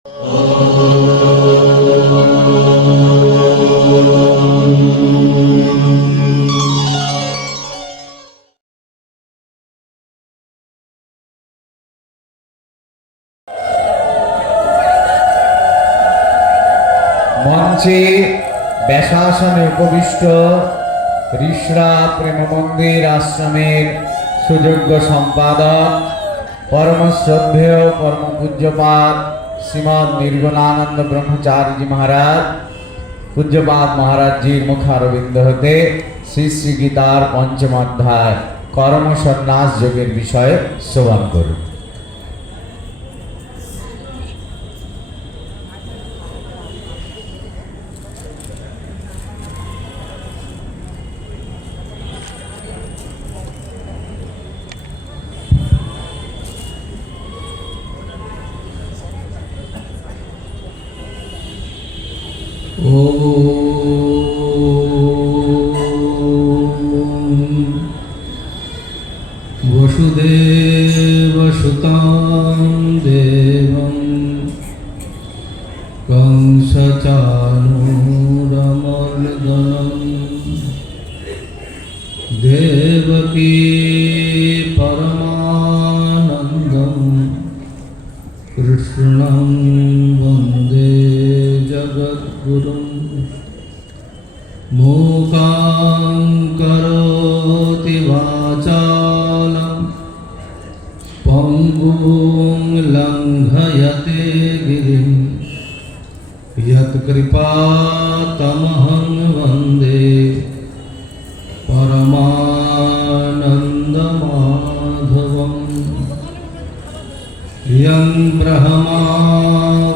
মঞ্চে ব্যাসাসনে উপবিষ্ট ঋষরা প্রেম মন্দির আশ্রমের সুযোগ্য সম্পাদক পরম শ্রদ্ধেয় পরম পূজ্যপাদ শ্রীমৎ নির্গুণানন্দ ব্রহ্মচারীজি মহারাজ পূজ্যপাদ মহারাজজির মুখারবিন্দ হতে শ্রী শ্রী গীতার পঞ্চম অধ্যায় কর্ম সন্ন্যাস যোগের বিষয়ে শ্রবণ করুন। वसुदेवसुतं देवं कंसचाणूरमर्दनं देवकी परमानन्दं कृष्णं वन्दे जगद्गुरुं मूकां करोति वाचालं पंगुं लंघयते गिरिं यत्कृपातमहं वन्दे परमानन्दमाधवम्। यं ब्रह्मा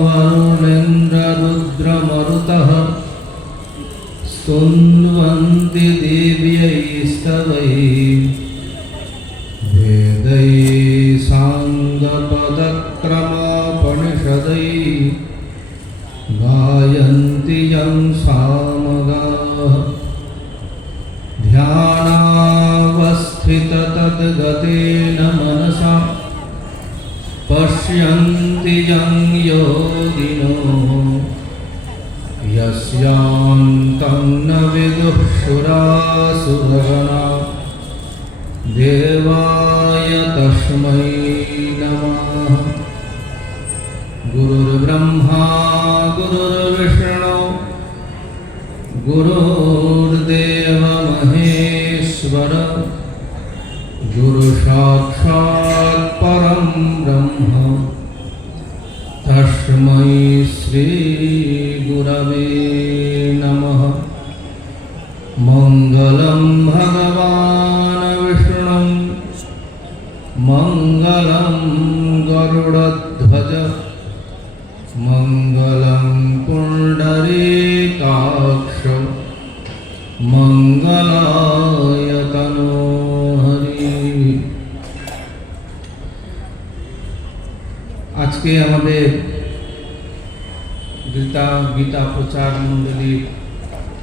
वरुणेन्द्ररुद्रमरुतः स्तुन्वन्ति देव्यैस्तवैः वेदैः साङ्गपदक्रमोपनिषदैः गायन्ति यं सामगाः ध्यानावस्थिततद्गतेन मनसा पश्यन्ति यं योगिनो यस्यान्तं न विदुः सुरासुरगणा देवाय तस्मै नमः। गुरुर्ब्रह्मा गुरुर्विष्णु गुरुर्देव महेश्वर गुरुसाक्षात् परं ब्रह्म तस्मै श्री गुरवे नमः। मंगलं भगवान् विष्णु मंगलं गरुडध्वज मंगलं पुंडरीकाक्ष मंगलाय तनोहरि। আজকে আমাদের গীতা প্রচার মণ্ডলীর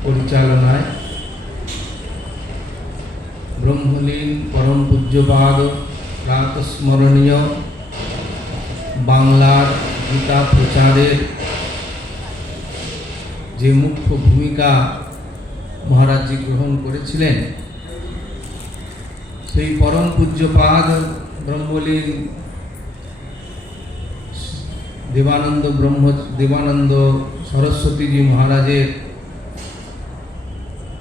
পরিচালনায় ব্রহ্মলীন পরম পূজ্যপাদ প্রাতঃস্মরণীয় বাংলার গীতা প্রচারের যে মুখ্য ভূমিকা মহারাজজি গ্রহণ করেছিলেন, সেই পরম পূজ্যপাদ ব্রহ্মলীন দেবানন্দ সরস্বতীজি মহারাজের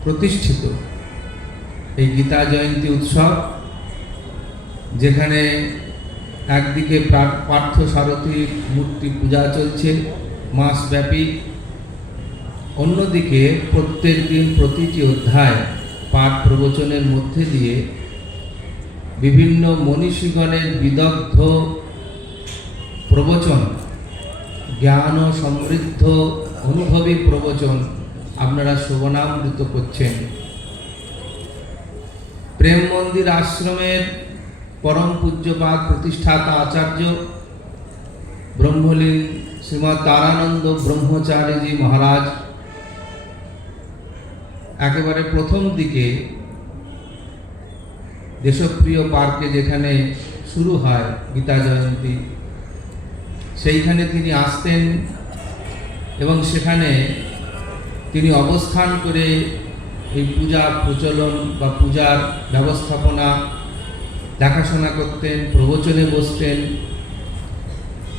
প্রতিষ্ঠিত এই গীতা জয়ন্তী উৎসব, যেখানে একদিকে পার্থ সারথীর মূর্তি পূজা চলছে মাসব্যাপী, অন্যদিকে প্রত্যেক দিন প্রতিটি অধ্যায় পাঠ প্রবচনের মধ্যে দিয়ে বিভিন্ন মনীষীগণের বিদগ্ধ প্রবচন, জ্ঞান ও সমৃদ্ধ অনুভবী প্রবচন আপনারা শোভনামৃত করছেন। প্রেম মন্দির আশ্রমের পরম পূজ্যপাদ প্রতিষ্ঠাতা আচার্য ব্রহ্মলীন শ্রীমৎ তারানন্দ ব্রহ্মচারীজি মহারাজ একেবারে প্রথম দিকে দেশপ্রিয় পার্কে যেখানে শুরু হয় গীতা জয়ন্তী, সেইখানে তিনি আসতেন এবং সেখানে তিনি অবস্থান করে এই পূজা প্রচলন বা পূজার ব্যবস্থাপনা দেখাশোনা করতেন, প্রবচনে বসতেন।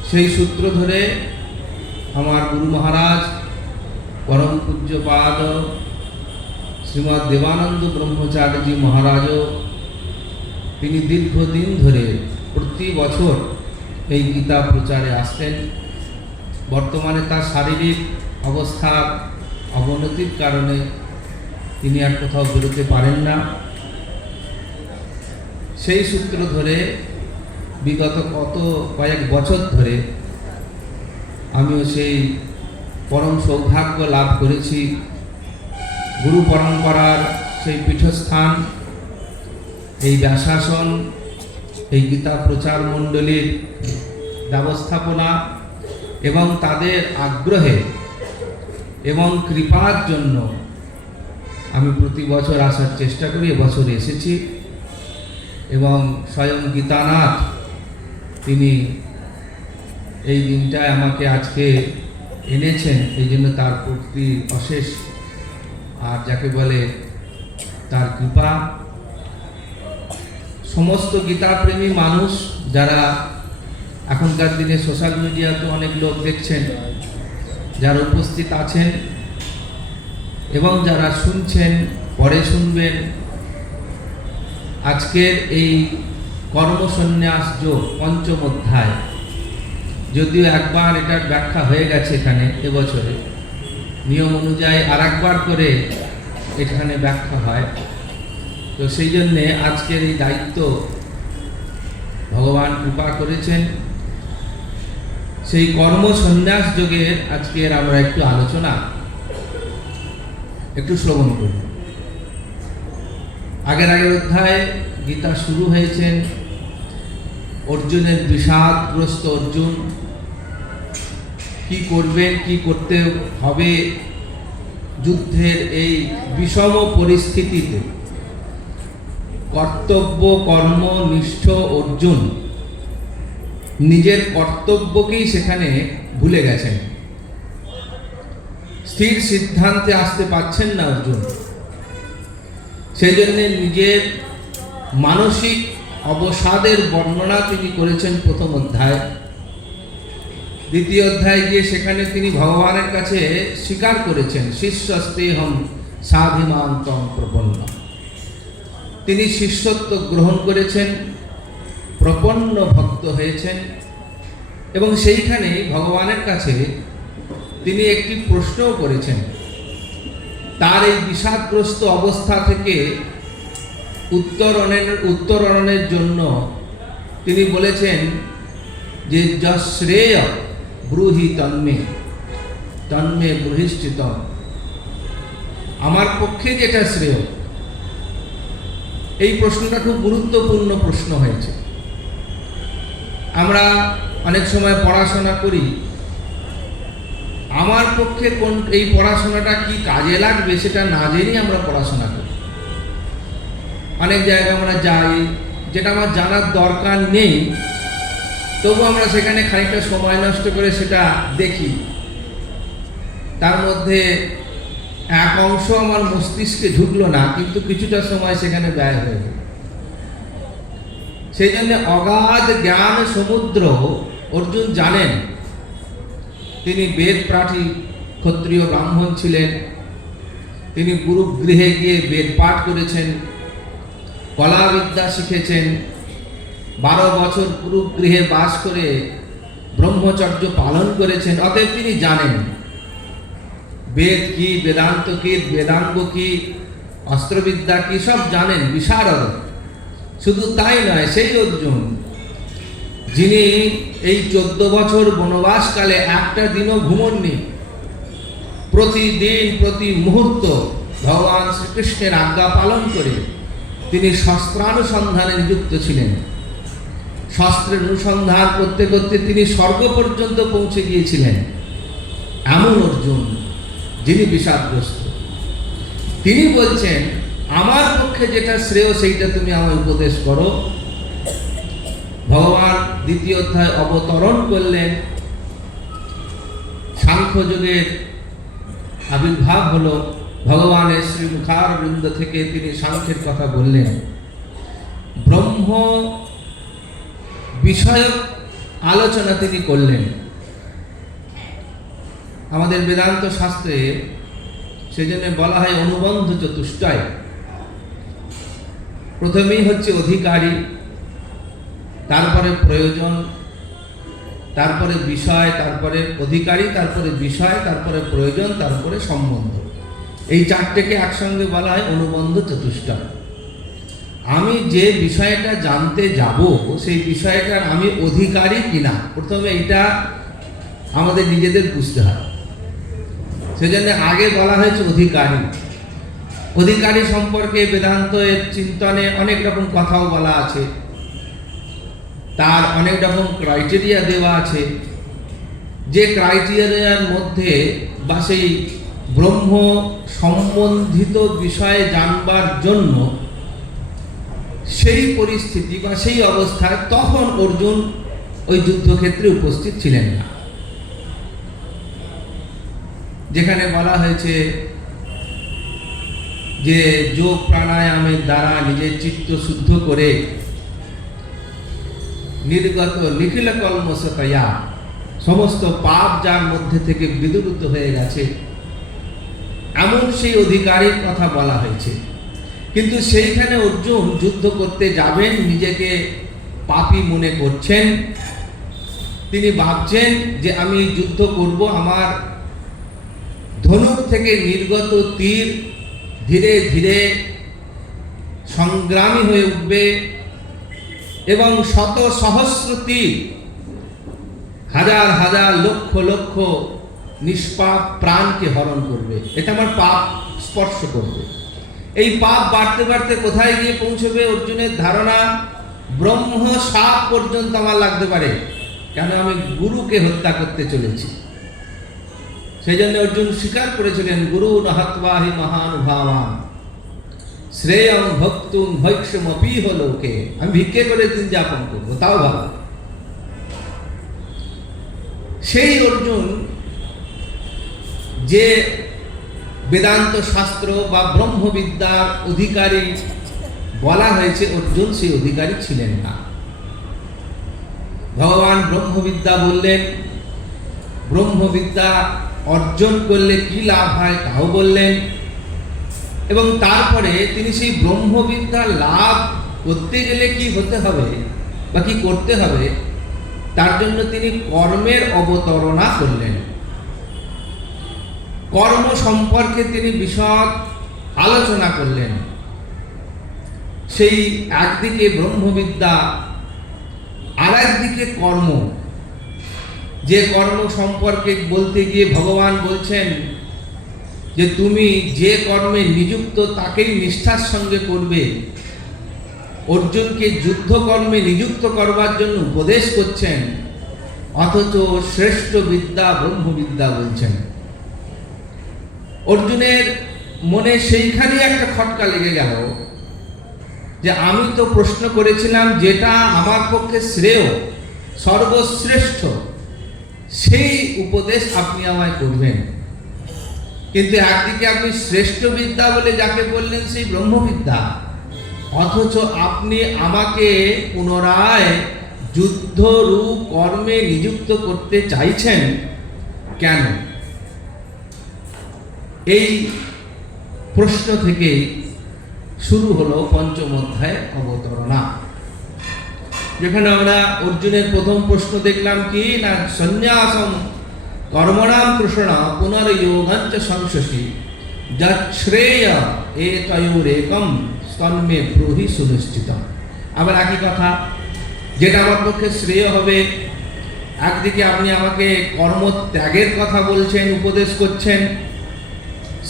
সেই সূত্র ধরে আমার গুরু মহারাজ পরম পূজ্যপাদ শ্রীমৎ দেবানন্দ ব্রহ্মচারীজি মহারাজও তিনি দীর্ঘদিন ধরে প্রতি বছর এই গীতা প্রচারে আসতেন। বর্তমানে তার শারীরিক অবস্থার অবনতির কারণে তিনি আর কোথাও বেরোতে পারেন না। সেই সূত্র ধরে বিগত কয়েক বছর ধরে আমিও সেই পরম সৌভাগ্য লাভ করেছি গুরু পরম্পরার সেই পীঠস্থান, এই ব্যাসাসন, এই গীতা প্রচার মণ্ডলীর ব্যবস্থাপনা এবং তাদের আগ্রহে এবং কৃপার জন্য আমি প্রতি বছর আসার চেষ্টা করি। এবছর এসেছি এবং স্বয়ং গীতানাথ তিনি এই দিনটায় আমাকে আজকে এনেছেন, এই জন্য তার প্রতি অশেষ আর যাকে বলে তার কৃপা। সমস্ত গীতাপ্রেমী মানুষ যারা এখনকার দিনে সোশ্যাল মিডিয়াতে অনেক লোক দেখছেন, যারা উপস্থিত আছেন এবং যারা শুনছেন, পরে শুনবেন, আজকের এই কর্মসন্ন্যাস যোগ পঞ্চম অধ্যায়, যদিও একবার এটার ব্যাখ্যা হয়ে গেছে এখানে এবছরে, নিয়ম অনুযায়ী আর একবার করে এখানে ব্যাখ্যা হয়। তো সেই জন্যে আজকের এই দায়িত্ব ভগবান কৃপা করেছেন। সেই কর্মসন্ন্যাস যোগের আজকের আমরা একটু আলোচনা একটু শ্রবণ করি। আগের অধ্যায়ে গীতা শুরু হয়েছেন অর্জুনের বিষাদগ্রস্ত অর্জুন কি করবেন, কি করতে হবে যুদ্ধের এই বিষম পরিস্থিতিতে। কর্তব্য কর্মনিষ্ঠ অর্জুন নিজের কর্তব্যকেই সেখানে ভুলে গেছেন, স্থির সিদ্ধান্তে আসতে পারছেন না অর্জুন। সেই জন্য নিজের মানসিক অবসাদের বর্ণনা তিনি করেছেন প্রথম অধ্যায়। দ্বিতীয় অধ্যায়ে গিয়ে সেখানে তিনি ভগবানের কাছে স্বীকার করেছেন শিষ্যস্তেহম স্বাভিমান্তং প্রপন্ন। তিনি শিষ্যত্ব গ্রহণ করেছেন, প্রপন্ন ভক্ত হয়েছেন এবং সেইখানে ভগবানের কাছে তিনি একটি প্রশ্নও করেছেন। তার এই বিষাদগ্রস্ত অবস্থা থেকে উত্তরণের জন্য তিনি বলেছেন যে যশ্রেয় ব্রূহি তন্মে তন্মে ব্রূহিষ্ঠিতম, আমার পক্ষে যেটা শ্রেয়। এই প্রশ্নটা খুব গুরুত্বপূর্ণ প্রশ্ন হয়েছে। আমরা অনেক সময় পড়াশোনা করি, আমার পক্ষে কোন এই পড়াশোনাটা কি কাজে লাগবে সেটা না জেনেই আমরা পড়াশোনা করি। অনেক জায়গায় আমরা যাই, যেটা আমার জানার দরকার নেই, তবু আমরা সেখানে খানিকটা সময় নষ্ট করে সেটা দেখি। তার মধ্যে এক অংশ আমার মস্তিষ্কে ঢুকলো না, কিন্তু কিছুটা সময় সেখানে ব্যয় হয়ে গেল। সেই জন্য অগাধ জ্ঞান সমুদ্র অর্জুন জানেন। তিনি বেদ পাঠী ক্ষত্রিয় ব্রাহ্মণ ছিলেন, তিনি গুরুগৃহে গিয়ে বেদ পাঠ করেছেন, কলা বিদ্যা শিখেছেন, 12 বছর গুরুগৃহে বাস করে ব্রহ্মচর্য পালন করেছেন। অতএব তিনি জানেন বেদ কি, বেদান্ত কি, বেদাঙ্গ কি, অস্ত্রবিদ্যা কি, সব জানেন, বিশারদ। শুধু তাই নয়, সেই অর্জুন যিনি এই 14 বছর বনবাসকালে একটা দিনও ঘুমননি, প্রতিদিন প্রতি মুহূর্ত ভগবান শ্রীকৃষ্ণের আজ্ঞা পালন করে তিনি শস্ত্রানুসন্ধানে নিযুক্ত ছিলেন। শাস্ত্রের অনুসন্ধান করতে করতে তিনি স্বর্গ পর্যন্ত পৌঁছে গিয়েছিলেন। এমন অর্জুন যিনি বিষাদগ্রস্ত, তিনি বলছেন আমার পক্ষে যেটা শ্রেয় সেইটা তুমি আমায় উপদেশ করো। ভগবান দ্বিতীয় অধ্যায় অবতরণ করলেন সাংখ্যযোগের আবির্ভাব হলো, ভগবানের শ্রীমুখার বৃন্দ থেকে তিনি সাংখ্যের কথা বললেন। ব্রহ্ম বিষয়ক আলোচনা তিনি করলেন। আমাদের বেদান্ত শাস্ত্রে সেজন্য বলা হয় অনুবন্ধ চতুষ্টয়। প্রথমেই হচ্ছে অধিকারী, তারপরে প্রয়োজন, তারপরে বিষয়, তারপরে অধিকারী, তারপরে বিষয়, তারপরে প্রয়োজন, তারপরে সম্বন্ধ। এই চারটেকে একসঙ্গে বলা হয় অনুবন্ধ চতুষ্টয়। আমি যে বিষয়টা জানতে যাব সেই বিষয়টার আমি অধিকারী কিনা, প্রথমে এটা আমাদের নিজেদের বুঝতে হয়। সেজন্য আগে বলা হয়েছে অধিকারী। অধিকারী সম্পর্কে বেদান্তের চিন্তনে অনেক রকম কথাও বলা আছে, তার অনেক রকম ক্রাইটেরিয়া দেওয়া আছে। যে ক্রাইটেরিয়ার মধ্যে বা সেই ব্রহ্ম সম্বন্ধিত বিষয়ে জানবার জন্য সেই পরিস্থিতি বা সেই অবস্থায় তখন অর্জুন ওই যুদ্ধক্ষেত্রে উপস্থিত ছিলেন না। যেখানে বলা হয়েছে যে যোগ প্রাণায়ামের দ্বারা নিজের চিত্ত শুদ্ধ করে নির্গত নিখিল কলমশতয়া, সমস্ত পাপ যার মধ্যে থেকে বিদূরিত হয়ে গেছে, এমন সেই অধিকারীর কথা বলা হয়েছে। কিন্তু সেইখানে অর্জুন যুদ্ধ করতে যাবেন, নিজেকে পাপী মনে করছেন। তিনি ভাবছেন যে আমি যুদ্ধ করব, আমার ধনুক থেকে নির্গত তীর ধীরে ধীরে সংগ্রামী হয়ে উঠবে এবং শত সহস্র তীর, হাজার হাজার লক্ষ লক্ষ নিষ্পাপ প্রাণকে হরণ করবে। এটা আমার পাপ স্পর্শ করবে। এই পাপ বাড়তে বাড়তে কোথায় গিয়ে পৌঁছবে অর্জুনের ধারণা, ব্রহ্ম সাপ পর্যন্ত আমার লাগতে পারে, কেন আমি গুরুকে হত্যা করতে চলেছি। সেই জন্য অর্জুন স্বীকার করেছিলেন, গুরু নহত্বাহি মহানুভাবান শ্রেয়ং ভক্তুং ভৈক্ষমপি লোকে, আমি ভিক্ষে করে দিন যাপন করবো, তাও ভালো। সেই অর্জুন যে বেদান্ত শাস্ত্র বা ব্রহ্মবিদ্যার অধিকারী বলা হয়েছে, অর্জুন সেই অধিকারী ছিলেন না। ভগবান ব্রহ্মবিদ্যা বললেন, ব্রহ্মবিদ্যা অর্জন করলে কি লাভ হয় তাও বললেন, এবং তারপরে তিনি সেই ব্রহ্মবিদ্যা লাভ করতে গেলে কি হতে হবে বা কি করতে হবে তার জন্য তিনি কর্মের অবতারণা করলেন। কর্ম সম্পর্কে তিনি বিশদ আলোচনা করলেন। সেই একদিকে ব্রহ্মবিদ্যা, আর একদিকে কর্ম। যে কর্ম সম্পর্কে বলতে গিয়ে ভগবান বলছেন যে তুমি যে কর্মে নিযুক্ত তাকেই নিষ্ঠার সঙ্গে করবে। অর্জুনকে যুদ্ধ কর্মে নিযুক্ত করবার জন্য উপদেশ করছেন, অথচ শ্রেষ্ঠ বিদ্যা ব্রহ্মবিদ্যা বলছেন। অর্জুনের মনে সেইখানেই একটা খটকা লেগে গেল যে আমি তো প্রশ্ন করেছিলাম যেটা আমার পক্ষে শ্রেয়, সর্বশ্রেষ্ঠ, সেই উপদেশ আপনি আমায় করবেন, কিন্তু একদিকে আপনি শ্রেষ্ঠ বিদ্যা বলে যাকে বললেন সেই ব্রহ্মবিদ্যা, অথচ আপনি আমাকে পুনরায় যুদ্ধরূপ কর্মে নিযুক্ত করতে চাইছেন কেন? এই প্রশ্ন থেকে শুরু হলো পঞ্চম অধ্যায় অবতারণা। যেখানে আমরা অর্জুনের প্রথম প্রশ্ন দেখলাম কি না, সন্ন্যাসম কর্মণাম কৃষ্ণ পুনর্যোগঞ্চ সংশসি যশ্রেয় এতয়োরেকম স্তন্মে ব্রূহি সুনিশ্চিতম। আবার একই কথা, যেটা আমার পক্ষে শ্রেয় হবে, একদিকে আপনি আমাকে কর্ম ত্যাগের কথা বলছেন, উপদেশ করছেন,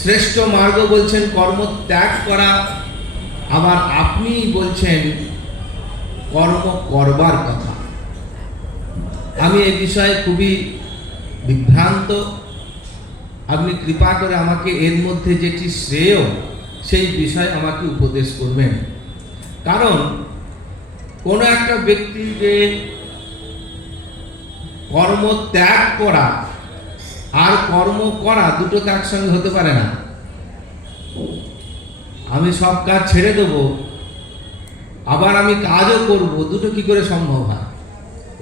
শ্রেষ্ঠ মার্গ বলছেন কর্ম ত্যাগ করা, আবার আপনি বলছেন কর্ম করবার কথা। আমি এই বিষয়ে খুবই বিভ্রান্ত। আপনি কৃপা করে আমাকে এর মধ্যে যেটি শ্রেয় সেই বিষয়ে আমাকে উপদেশ করবেন। কারণ কোনো একটা ব্যক্তিকে কর্ম ত্যাগ করা আর কর্ম করা দুটো তো একসঙ্গে হতে পারে না। আমি সব কাজ ছেড়ে দেব, আবার আমি কাজও করব, দুটো কি করে সম্ভব হয়?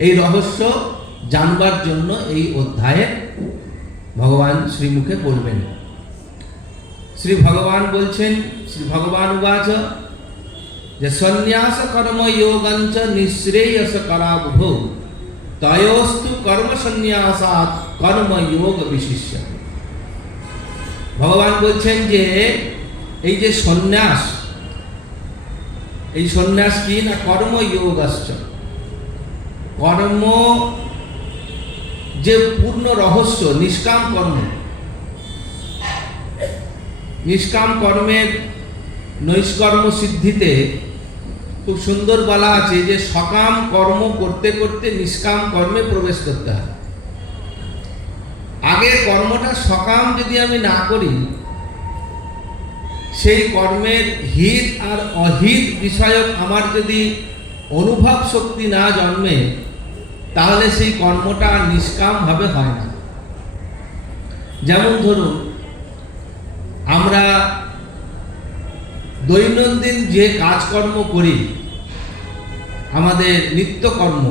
এই রহস্য জানবার জন্য এই অধ্যায়ে ভগবান শ্রীমুখে বলবেন। শ্রী ভগবান বলছেন, শ্রী ভগবান উবাচ যে সন্ন্যাস কর্ম যোগঞ্চ নিঃশ্রেয়স করাবুভৌ তয়োস্তু কর্ম সন্ন্যাসাৎ কর্ম যোগ বিশিষ্য। ভগবান বলছেন যে এই যে সন্ন্যাস, এই সন্ন্যাস কি না কর্ম যোগশ্চ, কর্ম যে পূর্ণ রহস্য নিষ্কাম কর্ম, নিষ্কাম কর্মের নৈষ্কর্ম সিদ্ধিতে খুব সুন্দর বলা আছে যে সকাম কর্ম করতে করতে নিষ্কাম কর্মে প্রবেশ করতে হয়। আগে কর্মটা সকাম যদি আমি না করি, সেই কর্মের হিত আর অহিত বিষয়ক আমার যদি অনুভব শক্তি না জন্মে, তাহলে সেই কর্মটা নিষ্কাম ভাবে হয় না। যেমন ধরুন, আমরা দৈনন্দিন যে কাজকর্ম করি, আমাদের নিত্যকর্ম,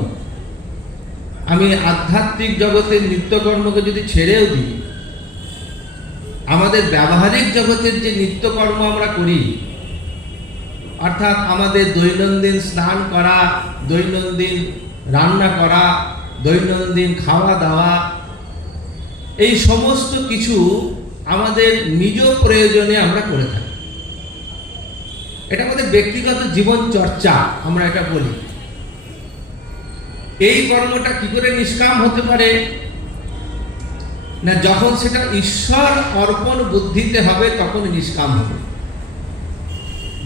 আমি আধ্যাত্মিক জগতের নিত্যকর্মকে যদি ছেড়েও দিই, আমাদের ব্যবহারিক জগতের যে নিত্যকর্ম আমরা করি, অর্থাৎ আমাদের দৈনন্দিন স্নান করা, দৈনন্দিন রান্না করা, দৈনন্দিন খাওয়া দাওয়া, এই সমস্ত কিছু আমাদের নিজ প্রয়োজনে আমরা করে থাকি। এটা আমাদের ব্যক্তিগত জীবন চর্চা, আমরা এটা বলি। এই কর্মটা কি করে নিষ্কাম হতে পারে না, যখন সেটা ঈশ্বর অর্পণ বুদ্ধিতে হবে তখন নিষ্কাম হবে।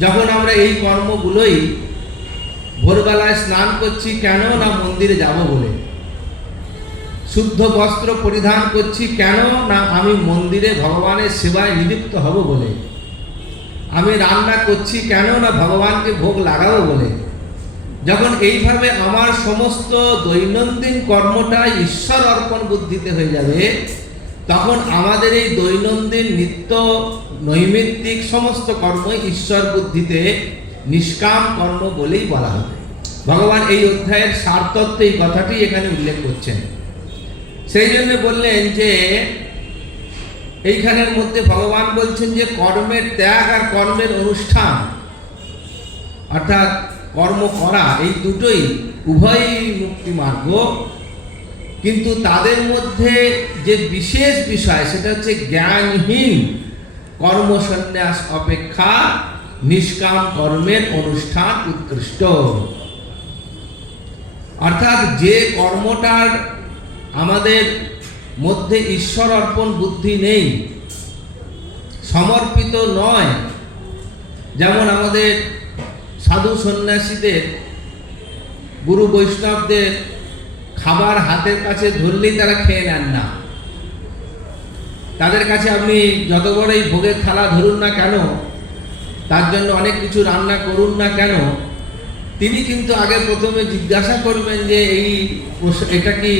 যখন আমরা এই কর্মগুলোই ভোরবেলায় স্নান করছি কেন না মন্দিরে যাব বলে, শুদ্ধ বস্ত্র পরিধান করছি কেন না আমি মন্দিরে ভগবানের সেবায় নিযুক্ত হব বলে, আমি রান্না করছি কেন না ভগবানকে ভোগ লাগাবো বলে, যখন এইভাবে আমার সমস্ত দৈনন্দিন কর্মটা ঈশ্বর অর্পণ বুদ্ধিতে হয়ে যাবে, তখন আমাদের এই দৈনন্দিন নিত্য নৈমিত্তিক সমস্ত কর্ম ঈশ্বর বুদ্ধিতে নিষ্কাম কর্ম বলেই বলা হবে। ভগবান এই অধ্যায়ের সারতত্ত্ব এই কথাটি এখানে উল্লেখ করছেন। সেই জন্য বললেন যে এইখানের মধ্যে ভগবান বলছেন যে কর্মের ত্যাগ আর কর্মের অনুষ্ঠান, অর্থাৎ কর্ম করা, এই দুটোই উভয়ই মুক্তি মার্গ, কিন্তু তাদের মধ্যে যে বিশেষ বিষয় সেটা হচ্ছে জ্ঞানহীন কর্ম সন্ন্যাস অপেক্ষা নিষ্কাম কর্মের অনুষ্ঠান উৎকৃষ্ট। অর্থাৎ যে কর্মটার আমাদের মধ্যে ঈশ্বর অর্পণ বুদ্ধি নেই, সমর্পিত নয়, যেমন আমাদের সাধু সন্ন্যাসীদের, গুরু বৈষ্ণবদের খাবার হাতের কাছে ধরলেই তারা খেয়ে নেন না। তাদের কাছে আপনি যত বড়ই ভোগের থালা ধরুন না কেন, তার জন্য অনেক কিছু রান্না করুন না কেন, তিনি কিন্তু আগে প্রথমে জিজ্ঞাসা করবেন যে এটা কি,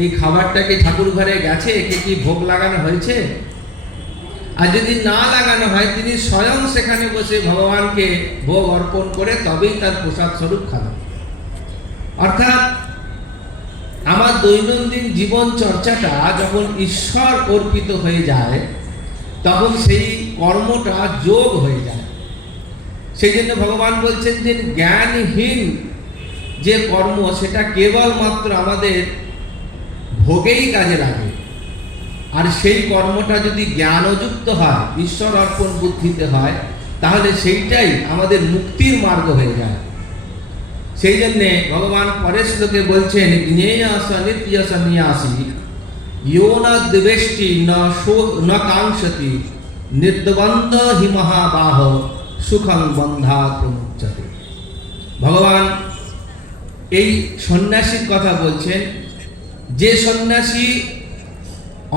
এই খাবারটা কি ঠাকুর ঘরে গেছে, একে কি ভোগ লাগানো হয়েছে? আর যদি না লাগানো হয়, তিনি স্বয়ং সেখানে বসে ভগবানকে ভোগ অর্পণ করে তবেই তার প্রসাদ স্বরূপ খাবেন। অর্থাৎ আমার দৈনন্দিন জীবন চর্চাটা যখন ঈশ্বর অর্পিত হয়ে যায়, তখন সেই কর্মটা যোগ হয়ে যায়। সেই জন্য ভগবান বলছেন যে জ্ঞানহীন যে কর্ম, সেটা কেবলমাত্র আমাদের ভোগেই কাজে লাগে। আর সেই কর্মটা যদি জ্ঞানযুক্ত হয়, ঈশ্বর অর্পণ বুদ্ধিতে হয়, তাহলে সেইটাই আমাদের মুক্তির মার্গ হয়ে যায়। সেই জন্যে ভগবান পরের শ্লোকে বলছেন, জ্ঞেয়স নিত্য সন্ন্যাসী ইয়ো ন দ্বেষ্টি ন কাঙ্ক্ষতি নির্দ্বন্দ্ব হি মহাবাহ সুখং বন্ধাৎ প্রমুচ্যতে। ভগবান এই সন্ন্যাসীর কথা বলছেন, যে সন্ন্যাসী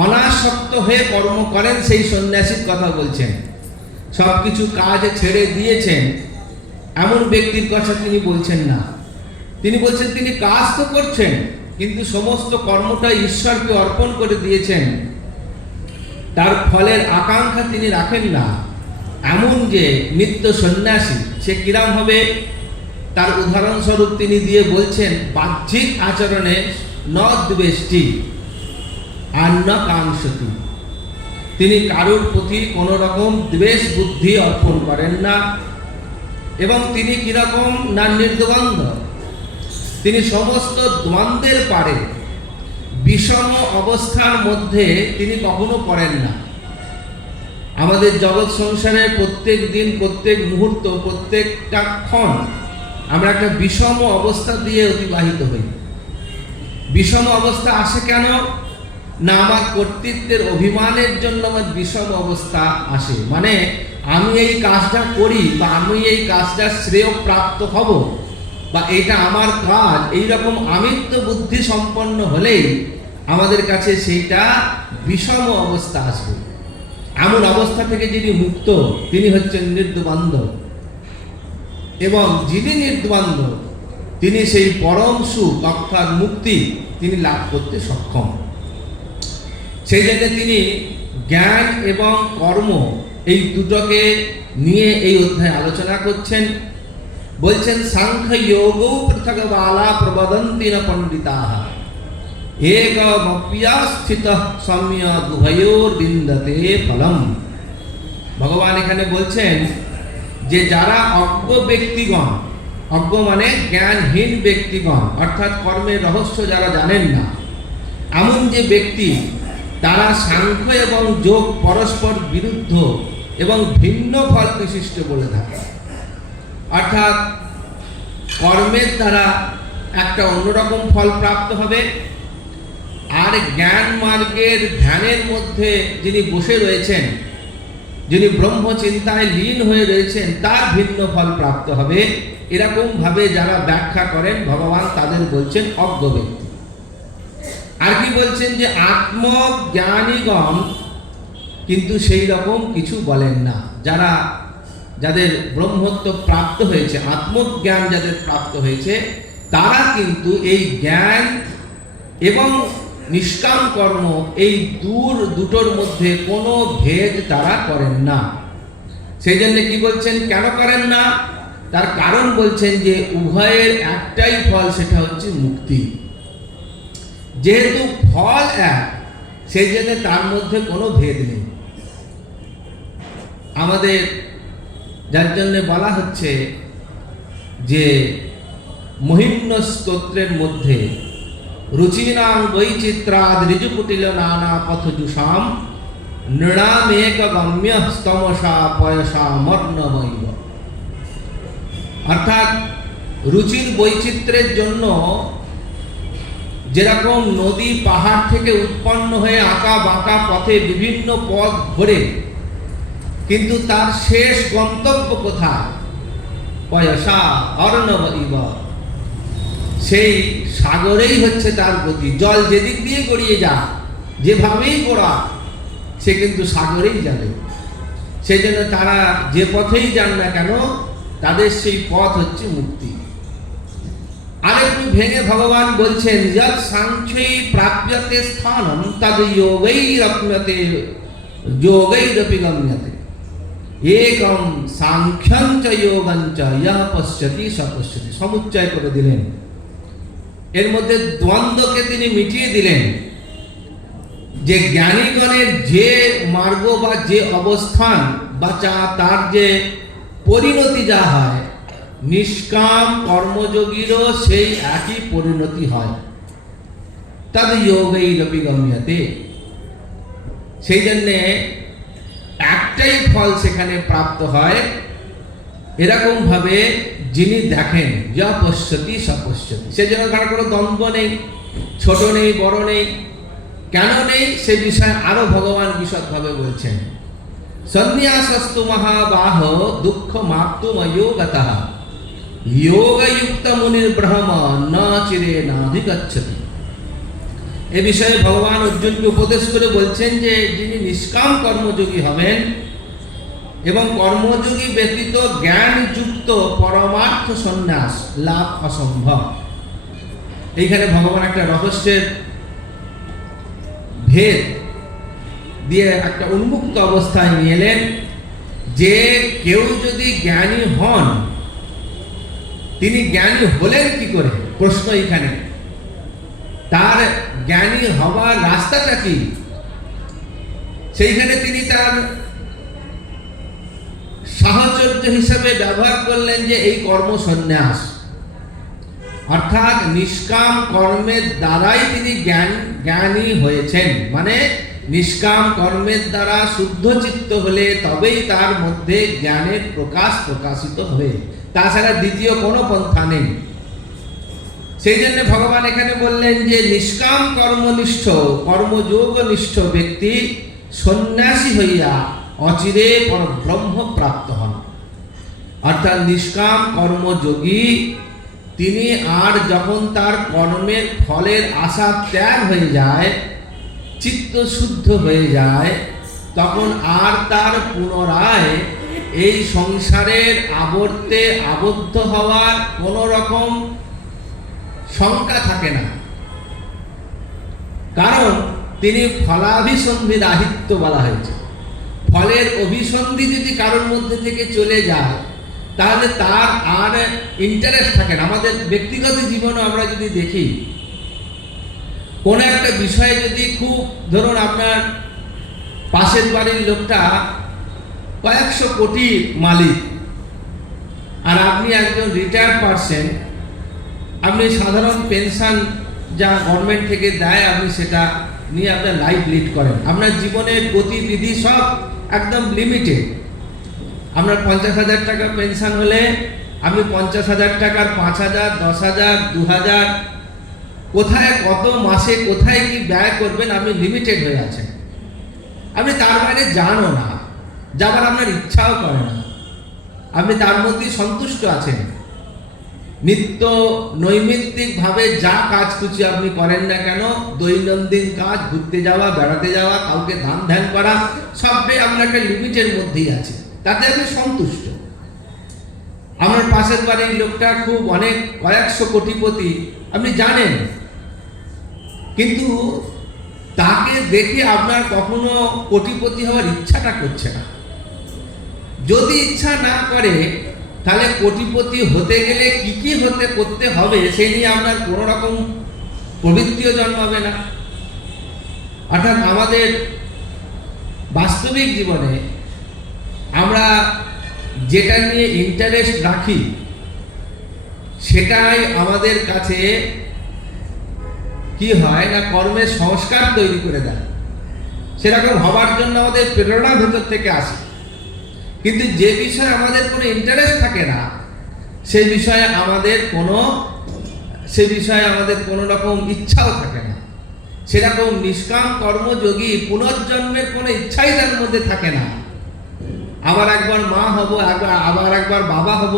অনাসক্ত হয়ে কর্ম করেন সেই সন্ন্যাসীর কথা বলছেন। সব কিছু কাজ ছেড়ে দিয়েছেন এমন ব্যক্তির কথা তিনি বলছেন না। তিনি বলছেন তিনি কাজ তো করছেন, কিন্তু সমস্ত কর্মটা ঈশ্বরকে অর্পণ করে দিয়েছেন, তার ফলের আকাঙ্ক্ষা তিনি রাখেন না, এমন যে নিত্য সন্ন্যাসী সে কিরাম হবে, তার উদাহরণস্বরূপ তিনি দিয়ে বলছেন, বাহ্যিক আচরণে ন দ্বেষ্টি আর ন কাঙ্ক্ষতি। তিনি কারোর প্রতি কোনো রকম দ্বেষ বুদ্ধি অর্পণ করেন না, এবং তিনি কিরকম না নির্দ্বন্দ্ব, তিনি সমস্ত দ্বন্দ্বের পারে, বিষম অবস্থার মধ্যে তিনি কখনো পড়েন না। আমাদের জগৎ সংসারে প্রত্যেক দিন, প্রত্যেক মুহূর্ত, প্রত্যেকটা ক্ষণ আমরা একটা বিষম অবস্থা দিয়ে অতিবাহিত হই। বিষম অবস্থা আসে কেন না, আমার কর্তৃত্বের অভিমানের জন্য আমার বিষম অবস্থা আসে। মানে আমি এই কাজটা করি বা আমি এই কাজটা শ্রেয় প্রাপ্ত হব বা এটা আমার কাজ, এইরকম আমিত্ব বুদ্ধি সম্পন্ন হলেই আমাদের কাছে সেইটা বিষম অবস্থা আসবে। এমন অবস্থা থেকে যিনি মুক্ত তিনি হচ্ছেন নির্দ্বন্দ্ব, এবং যিনি নির্দ্বন্দ্ব তিনি সেই পরম সুখ অর্থাৎ মুক্তি তিনি লাভ করতে সক্ষম। সেই জন্য তিনি জ্ঞান এবং কর্ম এই দুটোকে নিয়ে এই অধ্যায় আলোচনা করছেন। বলছেন সাংখ্য যোগ পৃথক বালা প্রবদন্তি ন পণ্ডিতাঃ একমপ্যা স্থিতঃ সম্যক উভয়োর বিন্দতে ফলম। ভগবান এখানে বলছেন যে যারা অজ্ঞ ব্যক্তিগণ, অজ্ঞ মানে জ্ঞানহীন ব্যক্তিগণ, অর্থাৎ কর্মের রহস্য যারা জানেন না, এমন যে ব্যক্তি তারা সাংখ্য এবং যোগ পরস্পর বিরুদ্ধ এবং ভিন্ন ফল বিশিষ্ট বলে থাকে। অর্থাৎ কর্মের দ্বারা একটা অন্যরকম ফল প্রাপ্ত হবে, আর জ্ঞান মার্গের ধ্যানের মধ্যে যিনি বসে রয়েছেন, যিনি ব্রহ্মচিন্তায় লীন হয়ে রয়েছেন, তার ভিন্ন ফল প্রাপ্ত হবে। এরকম ভাবে যারা ব্যাখ্যা করেন ভগবান তাদের বলছেন অজ্ঞ ব্যক্তি। আর কি বলছেন যে আত্মজ্ঞানীগণ কিন্তু সেই রকম কিছু বলেন না। যাদের ব্রহ্মত্ব প্রাপ্ত হয়েছে, আত্মজ্ঞান যাদের প্রাপ্ত হয়েছে, তারা কিন্তু এই জ্ঞান এবং নিষ্কাম কর্ম এই দুটোর মধ্যে কোনো ভেদ তারা করেন না। সেই জন্য কি বলছেন, কেন করেন না, তার কারণ বলছেন যে উভয়ের একটাই ফল, সেটা হচ্ছে মুক্তি। যেহেতু ফল এক, সেই জন্য তার মধ্যে কোনো ভেদ নেই। আমাদের যার জন্য বলা হচ্ছে যে মহিম্ন স্তোত্রের মধ্যে রুচিনাং বৈচিত্রাদ ঋজুকুটিল নানা পথজুষাম নৃণামেক গম্য স্তমসা পয়সা মর্ণমৈব। অর্থাৎ রুচির বৈচিত্র্যের জন্য যেরকম নদী পাহাড় থেকে উৎপন্ন হয়ে আঁকা বাঁকা পথে বিভিন্ন পথ ঘোরে, কিন্তু তার শেষ গন্তব্য কোথায়, পয়সা অর্ণব, সেই সাগরেই হচ্ছে তার গতি। জল যেদিক দিয়ে গড়িয়ে যা, যেভাবেই গোড়া, সে কিন্তু সাগরেই যাবে। সেই জন্য তারা যে পথেই যান না কেন, তাদের সেই পথ হচ্ছে মুক্তি। আরেকটু ভেঙে ভগবান বলছেন যৎ সাংখ্যৈ প্রাপ্যতে স্থানম তদ যোগৈরপ্যতে যোগৈরপি গম্যতে একম সাংখ্যং চ যোগং চ ইয়ঃ পশ্যতি স পশ্যতি। সমুচ্চয় করে দিলেন, এর মধ্যে দ্বন্দ্বকে তিনি মিটিয়ে দিলেন। যে জ্ঞানীগণের যে মার্গ বা যে অবস্থান বা তার যে পরিণতি যা হয়, নিষ্কাম কর্মযোগীরও সেই একই পরিণতি হয়। তদ যোগৈরপি গম্যতে। সেই জন্যে একটাই ফল সেখানে প্রাপ্ত হয়। এরকম ভাবে যিনি দেখেন যা পশ্যতি স পশ্যতি, সেজন্য কারো কোনো দ্বন্দ্ব নেই, ছোট নেই, বড় নেই। কেন নেই সে বিষয়ে আরো ভগবান বিশদভাবে বলছেন। সন্ন্যাসস্তু মহাবাহ দুঃখ মাপ্তুময়ো গতঃ যোগযুক্ত মুনির ব্রহ্ম ন চিরে নাধিগচ্ছতি। এ বিষয়ে ভগবান অর্জুনকে উপদেশ করে বলছেন যে যিনি নিষ্কাম কর্মযোগী হবেন এবং কর্মযোগী ব্যতীত জ্ঞানযুক্ত পরমার্থ সন্ন্যাস লাভ অসম্ভব। এইখানে ভগবান একটা রহস্যের ভেদ দিয়ে একটা উন্মুক্ত অবস্থায় নিয়ে এলেন যে কেউ যদি জ্ঞানী হন, তিনি জ্ঞানী হলেন কি করে? প্রশ্ন এখানে, তার জ্ঞানী হওয়ার রাস্তাটা কি? সেইখানে তিনি তার সাহচর্য হিসেবে ব্যবহার করলেন যে এই কর্ম সন্ন্যাস, অর্থাৎ নিষ্কাম কর্মের দ্বারাই তিনি জ্ঞানী হয়েছেন। মানে নিষ্কাম কর্মের দ্বারা শুদ্ধ চিত্ত হলে তবেই তার মধ্যে জ্ঞানের প্রকাশিত হবে, তাছাড়া দ্বিতীয় কোনো পন্থা নেই। সেই জন্য ভগবান এখানে বললেন যে নিষ্কাম কর্মনিষ্ঠ, কর্মযোগনিষ্ঠ ব্যক্তি সন্ন্যাসী হইয়া অচিরে পরব্রহ্ম প্রাপ্ত হন। অর্থাৎ নিষ্কাম কর্মযোগী তিনি আর যখন তার কর্মের ফলের আশা ত্যাগ হয়ে যায়, চিত্ত শুদ্ধ হয়ে যায়, তখন আর তার পুনরায় এই সংসারের আবর্তে আবদ্ধ হওয়ার কোন রকম শঙ্কা থাকে না। কারণ তিনি ফলাভিসন্ধি রাহিত্য বলা হয়েছে। ফলের অভিসন্ধি যদি কারোর মধ্যে থেকে চলে যায় তাহলে তার আর ইন্টারেস্ট থাকে না। আমাদের ব্যক্তিগত জীবনে আমরা যদি দেখি, কোনো একটা বিষয়ে যদি খুব, ধরুন আপনার পাশের বাড়ির লোকটা কয়েকশো কোটি মালিক আর আপনি একজন রিটায়ার্ড পারসন, আপনি সাধারণ পেনশন যা গভর্নমেন্ট থেকে দেয় আপনি সেটা নিয়ে আপনার লাইফ লিড করেন, আপনার জীবনের গতিবিধি সব একদম লিমিটেড। আপনার 50,000 টাকা পেনশন হলে আপনি 50,000 টাকার 5,000, 10,000, 2,000 কোথায় কত মাসে কোথায় কি ব্যয় করবেন আপনি লিমিটেড হয়ে আছেন। আপনি তার বাইরে যানও না, যাবার আপনার ইচ্ছাও করে না, আপনি তার মধ্যে সন্তুষ্ট আছেন। নিত্য নৈমিত্তিক ভাবে যা কাজ খুশি আপনি করেন না কেন, দৈনন্দিন কাজ, ঘুরতে যাওয়া, বেড়াতে যাওয়া, কাউকে দান ধ্যান করা, সবটাই আপনার একটা লিমিটের মধ্যেই আছে, তাতে আপনি সন্তুষ্ট। আমার পাশের বাড়ির লোকটা খুব অনেক কয়েকশো কোটিপতি, আপনি জানেন, কিন্তু তাকে দেখে আপনার কখনো কোটিপতি হওয়ার ইচ্ছাটা করছে না। যদি ইচ্ছা না করে তাহলে কোটিপতি হতে গেলে কি কি করতে হবে সে নিয়ে আপনার কোনো রকম প্রবৃত্তিও জন্মাবে না। অর্থাৎ আমাদের বাস্তবিক জীবনে আমরা যেটা নিয়ে ইন্টারেস্ট রাখি সেটাই আমাদের কাছে কি হয় না, কর্মের সংস্কার তৈরি করে দেয়। সেরকম হবার জন্য আমাদের প্রেরণা ভেতর থেকে আসে। কিন্তু যে বিষয়ে আমাদের কোনো ইন্টারেস্ট থাকে না সে বিষয়ে আমাদের কোনো রকম ইচ্ছাও থাকে না। সেরকম নিষ্কাম কর্মযোগী পুনর্জন্মের কোনো ইচ্ছাই তার মধ্যে থাকে না। আবার একবার মা হব, আবার একবার বাবা হব,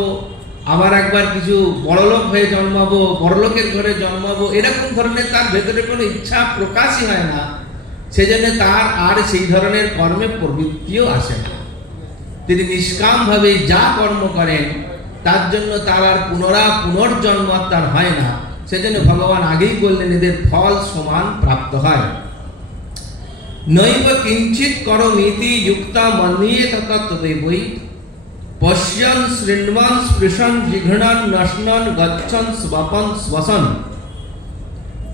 আবার একবার কিছু বড়লোক হয়ে জন্মাবো, বড়লোকের ঘরে জন্মাবো, এরকম ধরনের তার ভেতরে কোনো ইচ্ছা প্রকাশই হয় না। সেজন্য তার আর সেই ধরনের কর্মে প্রবৃত্তিও আসে না। তিনি নিষ্কাম ভাবে যা কর্ম করেন তার জন্য তার আর পুনর্জন্ম তার হয় না। সেজন্য ভগবান আগেই বললেন এদের ফল সমান প্রাপ্ত হয়। নৈব কিঞ্চিত করমিতি যুক্তা মন্যে ততত্তদেবৈ পশ্যন শৃণ্বন স্পৃশন জিঘ্রণন নশ্নন গচ্ছন স্বপন শ্বসন।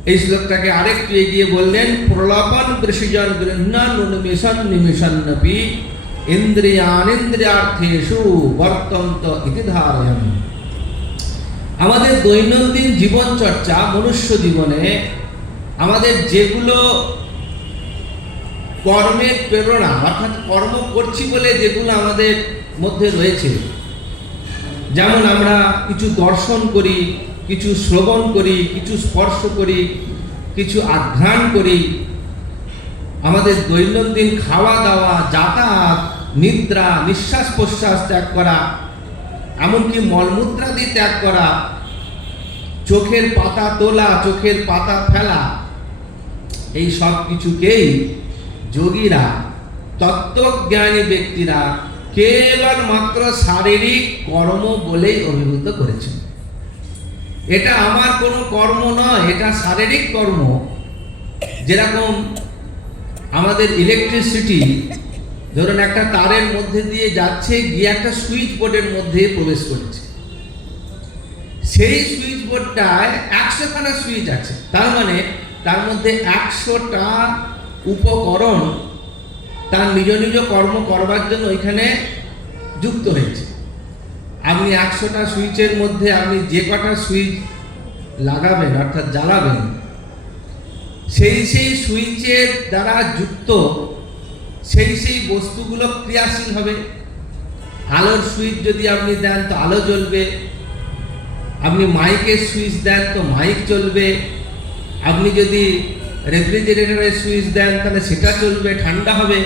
এই শ্লোকটাকে আরেকটু এগিয়ে বললেন প্রলপন বৃষিজন গৃহ্ণন উন্মিষণ নিমিষন্নপি ইন্দ্রিয়ানিন্দ্রিয়ার্থেষু বর্তন্ত ইতি ধারয়ন। আমাদের দৈনন্দিন জীবন চর্চা, মনুষ্য জীবনে আমাদের যেগুলো কর্মের প্রেরণা, অর্থাৎ কর্ম করছি বলে যেগুলো আমাদের মধ্যে রয়েছে, যেমন আমরা কিছু দর্শন করি, কিছু শ্রবণ করি, কিছু স্পর্শ করি, কিছু আঘ্রাণ করি, আমাদের দৈনন্দিন খাওয়া দাওয়া, যাতায়াত, নিদ্রা, নিঃশ্বাস প্রশ্বাস ত্যাগ করা, এমনকি মলমূত্রাদি ত্যাগ করা, চোখের পাতা তোলা, চোখের পাতা ফেলা, এই সব কিছুকেই যোগীরা, তত্ত্বজ্ঞানী ব্যক্তিরা কেবল মাত্র শারীরিক কর্ম বলেই অভিভূত করেছেন। এটা আমার কোনো কর্ম নয়, এটা শারীরিক কর্ম। যেরকম আমাদের ইলেকট্রিসিটি ধরুন একটা তারের মধ্যে দিয়ে যাচ্ছে, গিয়ে একটা সুইচ বোর্ডের মধ্যে প্রবেশ করছে। সেই সুইচ বোর্ডটায় 100খানা সুইচ আছে, তার মানে তার মধ্যে 100টা উপকরণ তার নিজ নিজ কর্ম করবার জন্য ওইখানে যুক্ত হয়েছে। আপনি 100টা সুইচের মধ্যে আপনি যে কটা সুইচ লাগাবেন অর্থাৎ জ্বালাবেন, সেই সুইচের দ্বারা যুক্ত সেই বস্তুগুলো ক্রিয়াশীল হবে। আলোর সুইচ যদি আপনি দেন তো আলো জ্বলবে, আপনি মাইকের সুইচ দেন তো মাইক চলবে, আপনি যদি রেফ্রিজারেটরের সুইচ দেন তাহলে সেটা চলবে, ঠান্ডা হবে।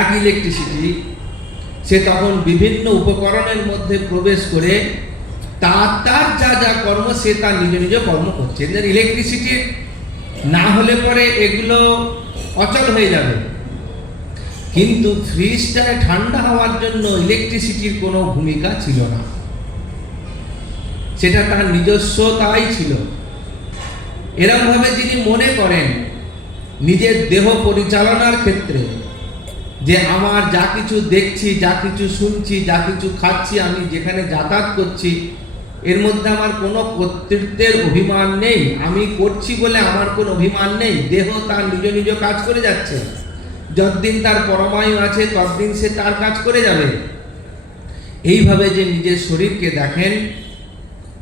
এক ইলেকট্রিসিটি সে তখন বিভিন্ন উপকরণের মধ্যে প্রবেশ করে তার যা কর্ম সে তার নিজ নিজ কর্ম করছে। ইলেকট্রিসিটি না হলে পরে এগুলো অচল হয়ে যাবে, কিন্তু ফ্রিজটায় ঠান্ডা হওয়ার জন্য ইলেকট্রিসিটির কোনো ভূমিকা ছিল না, সেটা তার নিজস্বতাই ছিল। এরকম ভাবে যিনি মনে করেন নিজের দেহ পরিচালনার ক্ষেত্রে যে আমার যা কিছু দেখছি, যা কিছু শুনছি, যা কিছু খাচ্ছি, আমি যেখানে যাতায়াত করছি, এর মধ্যে আমার কোনো কর্তৃত্বের অভিমান নেই, আমি করছি বলে আমার কোনো অভিমান নেই, দেহ তার নিজ নিজ কাজ করে যাচ্ছে, যতদিন তার পরমায়ু আছে ততদিন সে তার কাজ করে যাবে। এইভাবে যে নিজের শরীরকে দেখেন,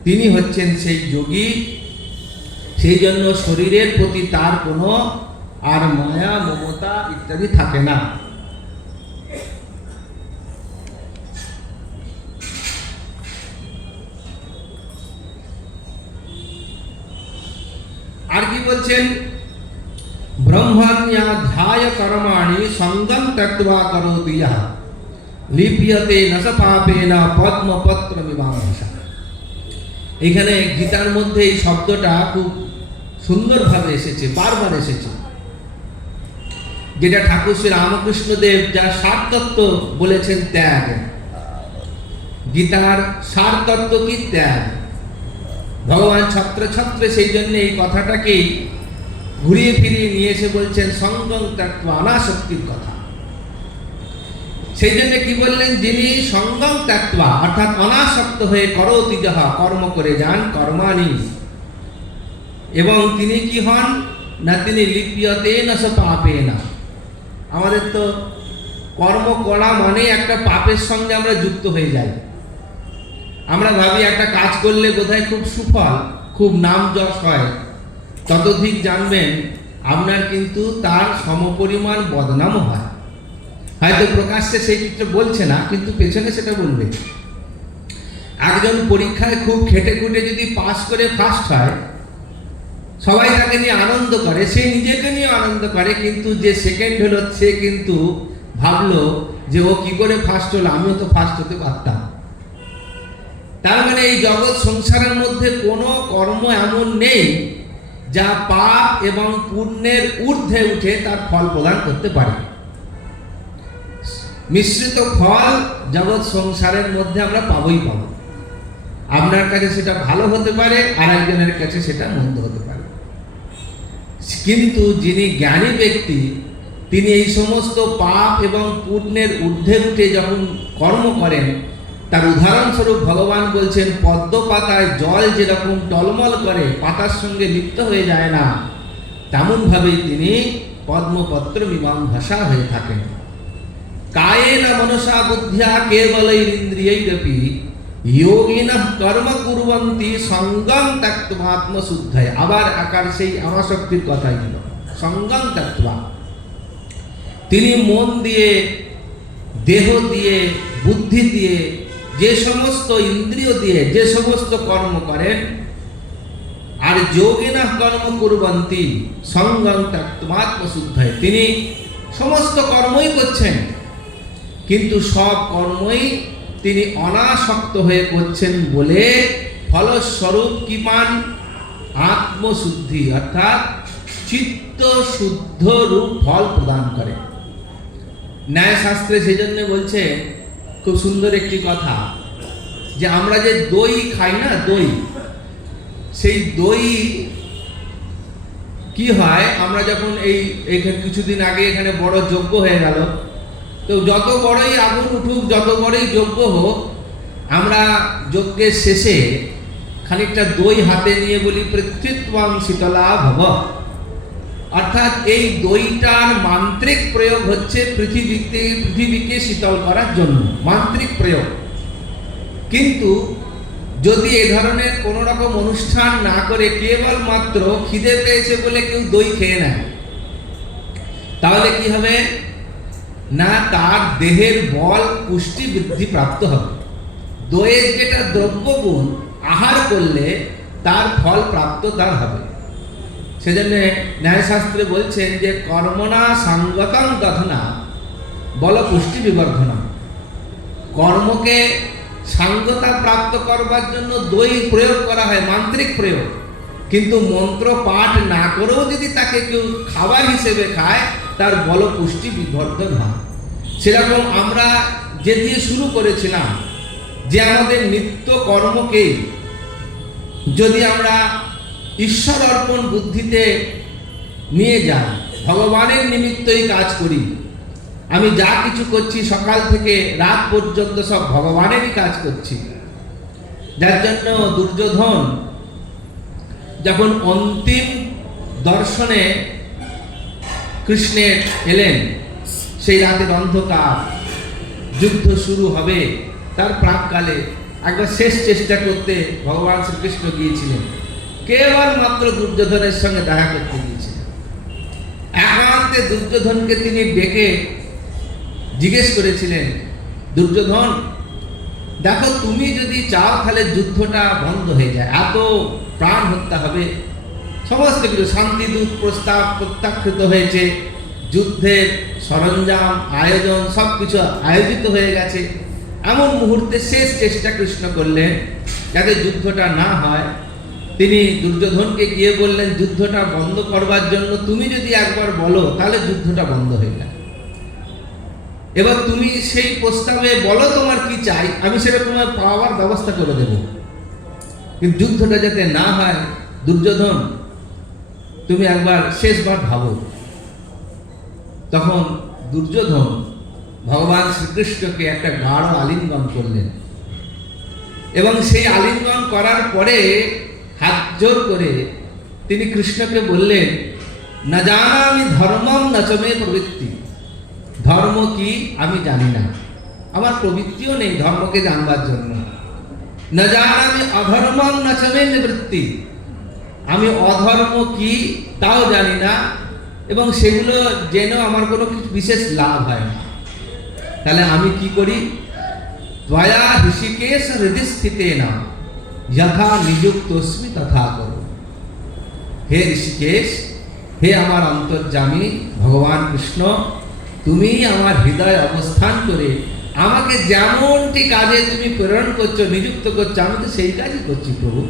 তিনি হচ্ছেন সেই যোগী। সেই জন্য শরীরের প্রতি তার কোনো আর মায়া মমতা ইত্যাদি থাকে না। আর কি বলছেন, ব্রহ্মণ্যাধ্যায় কর্মাণি সঙ্গম ত্যক্ত্বা করোতি ইহ লিপ্যতে ন স পাপেন পদ্মপত্র মীমাংসা। এখানে গীতার মধ্যে এই শব্দটা খুব সুন্দরভাবে এসেছে, বারবার এসেছে, যেটা ঠাকুর শ্রী রামকৃষ্ণদেব যা সার তত্ত্ব বলেছেন ত্যাগ। গীতার সার তত্ত্ব কি? ত্যাগ। ভগবান ছত্রে ছত্রে সেই জন্য এই কথাটাকেই ঘুরিয়ে ফিরিয়ে নিয়ে এসে বলছেন সঙ্গম ত্যক্ত্বা, অনাসক্তির কথা। সেই জন্য কি বললেন, যিনি সঙ্গম ত্যক্ত্বা অর্থাৎ অনাসক্ত হয়ে করোতি যহ কর্ম করে যান, কর্মাণি, এবং তিনি কি হন না, তিনি লিপ্যতে ন স পাপেন। আমাদের তো কর্ম করা মানে একটা পাপের সঙ্গে আমরা যুক্ত হয়ে যাই। আমরা ভাবি একটা কাজ করলে বোধহয় খুব সুফল, খুব নাম যশ হয়, ততোধিক জানবেন আপনার কিন্তু তার সমপরিমাণ বদনামও হয়। হয়তো প্রকাশ্যে সেই ক্ষেত্রে বলছে না, কিন্তু পেছনে সেটা বলবে। একজন পরীক্ষায় খুব খেটে খুঁটে যদি পাস করে ফার্স্ট হয়, সবাই তাকে নিয়ে আনন্দ করে, সে নিজেকে নিয়ে আনন্দ করে, কিন্তু যে সেকেন্ড হলো সে কিন্তু ভাবলো যে ও কি করে ফার্স্ট হলো, আমিও তো ফার্স্ট হতে পারতাম। তার মানে এই জগৎ সংসারের মধ্যে কোনো কর্ম এমন নেই যা পাপ এবং পুণ্যের ঊর্ধ্বে উঠে তার ফল প্রদান করতে পারে। মিশ্রিত ফল জগৎ সংসারের মধ্যে আমরা পাবই পাবো। আপনার কাছে সেটা ভালো হতে পারে, আর একজনের কাছে সেটা মন্দ হতে পারে, কিন্তু যিনি জ্ঞানী ব্যক্তি তিনি এই সমস্ত পাপ এবং পুণ্যের ঊর্ধ্বে উঠে যখন কর্ম করেন, তার উদাহরণস্বরূপ ভগবান বলছেন পদ্ম পাতায় জল যেরকম টলমল করে, পাতার সঙ্গে লিপ্ত হয়ে যায় না, তেমন ভাবেই তিনি পদ্মপত্র মীমাংসা হয়ে থাকেন। কায়েন মনসা বুদ্ধ্যা কেবলৈরিন্দ্রিয়ৈরপি যোগিনঃ কর্ম কুর্বন্তি সঙ্গম ত্যক্ত্বা আত্মশুদ্ধয়ে। আবার আকার সেই অনাসক্তির কথাই হলো সঙ্গম ত্যক্ত্বা। তিনি মন দিয়ে, দেহ দিয়ে, বুদ্ধি দিয়ে, যে সমস্ত ইন্দ্রিয় দিয়ে যে সমস্ত কর্ম করেন, আর যোগিনঃ কর্ম কুর্বন্তি সঙ্গম ত্যক্ত্বা আত্মশুদ্ধয়ে, তিনি সমস্ত কর্মই করছেন, কিন্তু সব কর্মই তিনি অনাসক্ত হয়ে করছেন বলে ফলস্বরূপ কি পান? আত্মশুদ্ধি, অর্থাৎ চিত্ত শুদ্ধ রূপ ফল প্রদান করে। ন্যায়শাস্ত্রে সেই জন্য বলছে খুব সুন্দর একটি কথা, যে আমরা যে দই খাই না, দই, সেই দই কি হয়, আমরা যখন এইখানে কিছুদিন আগে এখানে বড় যজ্ঞ হয়ে গেল, তো যত বড়ই আগুন উঠুক, যত বড়ই যজ্ঞ হোক, আমরা যজ্ঞের শেষে খানিকটা দই হাতে নিয়ে বলি পৃথিত্বং শীতলা ভব। অর্থাৎ এই দইটার মান্ত্রিক প্রয়োগ হচ্ছে পৃথিবীকে শীতল করার জন্য, মান্ত্রিক প্রয়োগ। কিন্তু যদি এ ধরনের কোনো রকম অনুষ্ঠান না করে কেবলমাত্র খিদে পেয়েছে বলে কেউ দই খেয়ে নেয়, তাহলে কি হবে না, তার দেহের বল পুষ্টি বৃদ্ধি প্রাপ্ত হবে। দইয়ের যেটা দ্রব্যগুণ, আহার করলে তার ফল প্রাপ্ত তার হবে। সেজন্য ন্যায়শাস্ত্রে বলছেন যে কর্মণা সাঙ্গতং দধনা বল পুষ্টি বিবর্ধনা। কর্মকে সাঙ্গতা প্রাপ্ত করবার জন্য দই প্রয়োগ করা হয়, মান্ত্রিক প্রয়োগ। কিন্তু মন্ত্র পাঠ না করেও যদি তাকে কেউ খাবার হিসেবে খায়, তার বল পুষ্টি বিবর্ধন হয়। সেরকম আমরা যে দিয়ে শুরু করেছিলাম, যে আমাদের নিত্য কর্মকে যদি আমরা ঈশ্বর অর্পণ বুদ্ধিতে নিয়ে যাই, ভগবানের নিমিত্তই কাজ করি, আমি যা কিছু করছি সকাল থেকে রাত পর্যন্ত সব ভগবানেরই কাজ করছি। যার জন্য দুর্যোধন যখন অন্তিম দর্শনে কৃষ্ণের এলেন, সেই রাতের অন্ধকার, যুদ্ধ শুরু হবে, তার প্রাককালে একবার শেষ চেষ্টা করতে ভগবান শ্রীকৃষ্ণ গিয়েছিলেন, কেবলমাত্র দুর্যোধনের সঙ্গে দেখা করতে গিয়েছিলেন। একান্তে দুর্যোধনকে তিনি ডেকে জিজ্ঞেস করেছিলেন, দুর্যোধন দেখো, তুমি যদি চাও তাহলে যুদ্ধটা বন্ধ হয়ে যায়, এত প্রাণ হত্যা হবে, সমস্ত কিছু শান্তিদূত প্রস্তাব প্রত্যাখ্যাত হয়েছে, যুদ্ধের সরঞ্জাম আয়োজন সব কিছু আয়োজিত হয়ে গেছে, এমন মুহূর্তে শেষ চেষ্টা কৃষ্ণ করলেন যাতে যুদ্ধটা না হয়। তিনি দুর্যোধনকে গিয়ে বললেন, যুদ্ধটা বন্ধ করবার জন্য তুমি যদি একবার বলো তাহলে যুদ্ধটা বন্ধ হয়ে যায়। এবার তুমি সেই প্রস্তাবে বলো তোমার কি চাই, আমি সেটা তোমার পাওয়ার ব্যবস্থা করে দেব, কিন্তু যুদ্ধটা যাতে না হয়, দুর্যোধন তুমি একবার শেষবার ভাবো। তখন দুর্যোধন ভগবান শ্রীকৃষ্ণকে একটা গাঢ় আলিঙ্গন করলেন, এবং সেই আলিঙ্গন করার পরে হাত জোর করে তিনি কৃষ্ণকে বললেন, না জানামি ধর্মম না চ মে প্রবৃত্তি। ধর্ম কি আমি জানি না, আমার প্রবৃত্তিও নেই ধর্মকে জানবার জন্য। না জানামি অধর্মম না চ মে নিবৃত্তি, আমি অধর্ম কি তাও জানি না, এবং সেগুলো জেনেও আমার কোনো কিছু বিশেষ লাভ হয় না। তাহলে আমি কি করি, ত্বয়া ঋষিকেশ হৃদিস্থিতেন যথা নিযুক্তস্মি তথা করো। হে ঋষিকেশ, হে আমার অন্তর্যামী ভগবান কৃষ্ণ, তুমি আমার হৃদয় অবস্থান করে আমাকে যেমনটি কাজে তুমি প্রেরণ করছো, নিযুক্ত করছো, আমি তো সেই কাজই করছি প্রভু।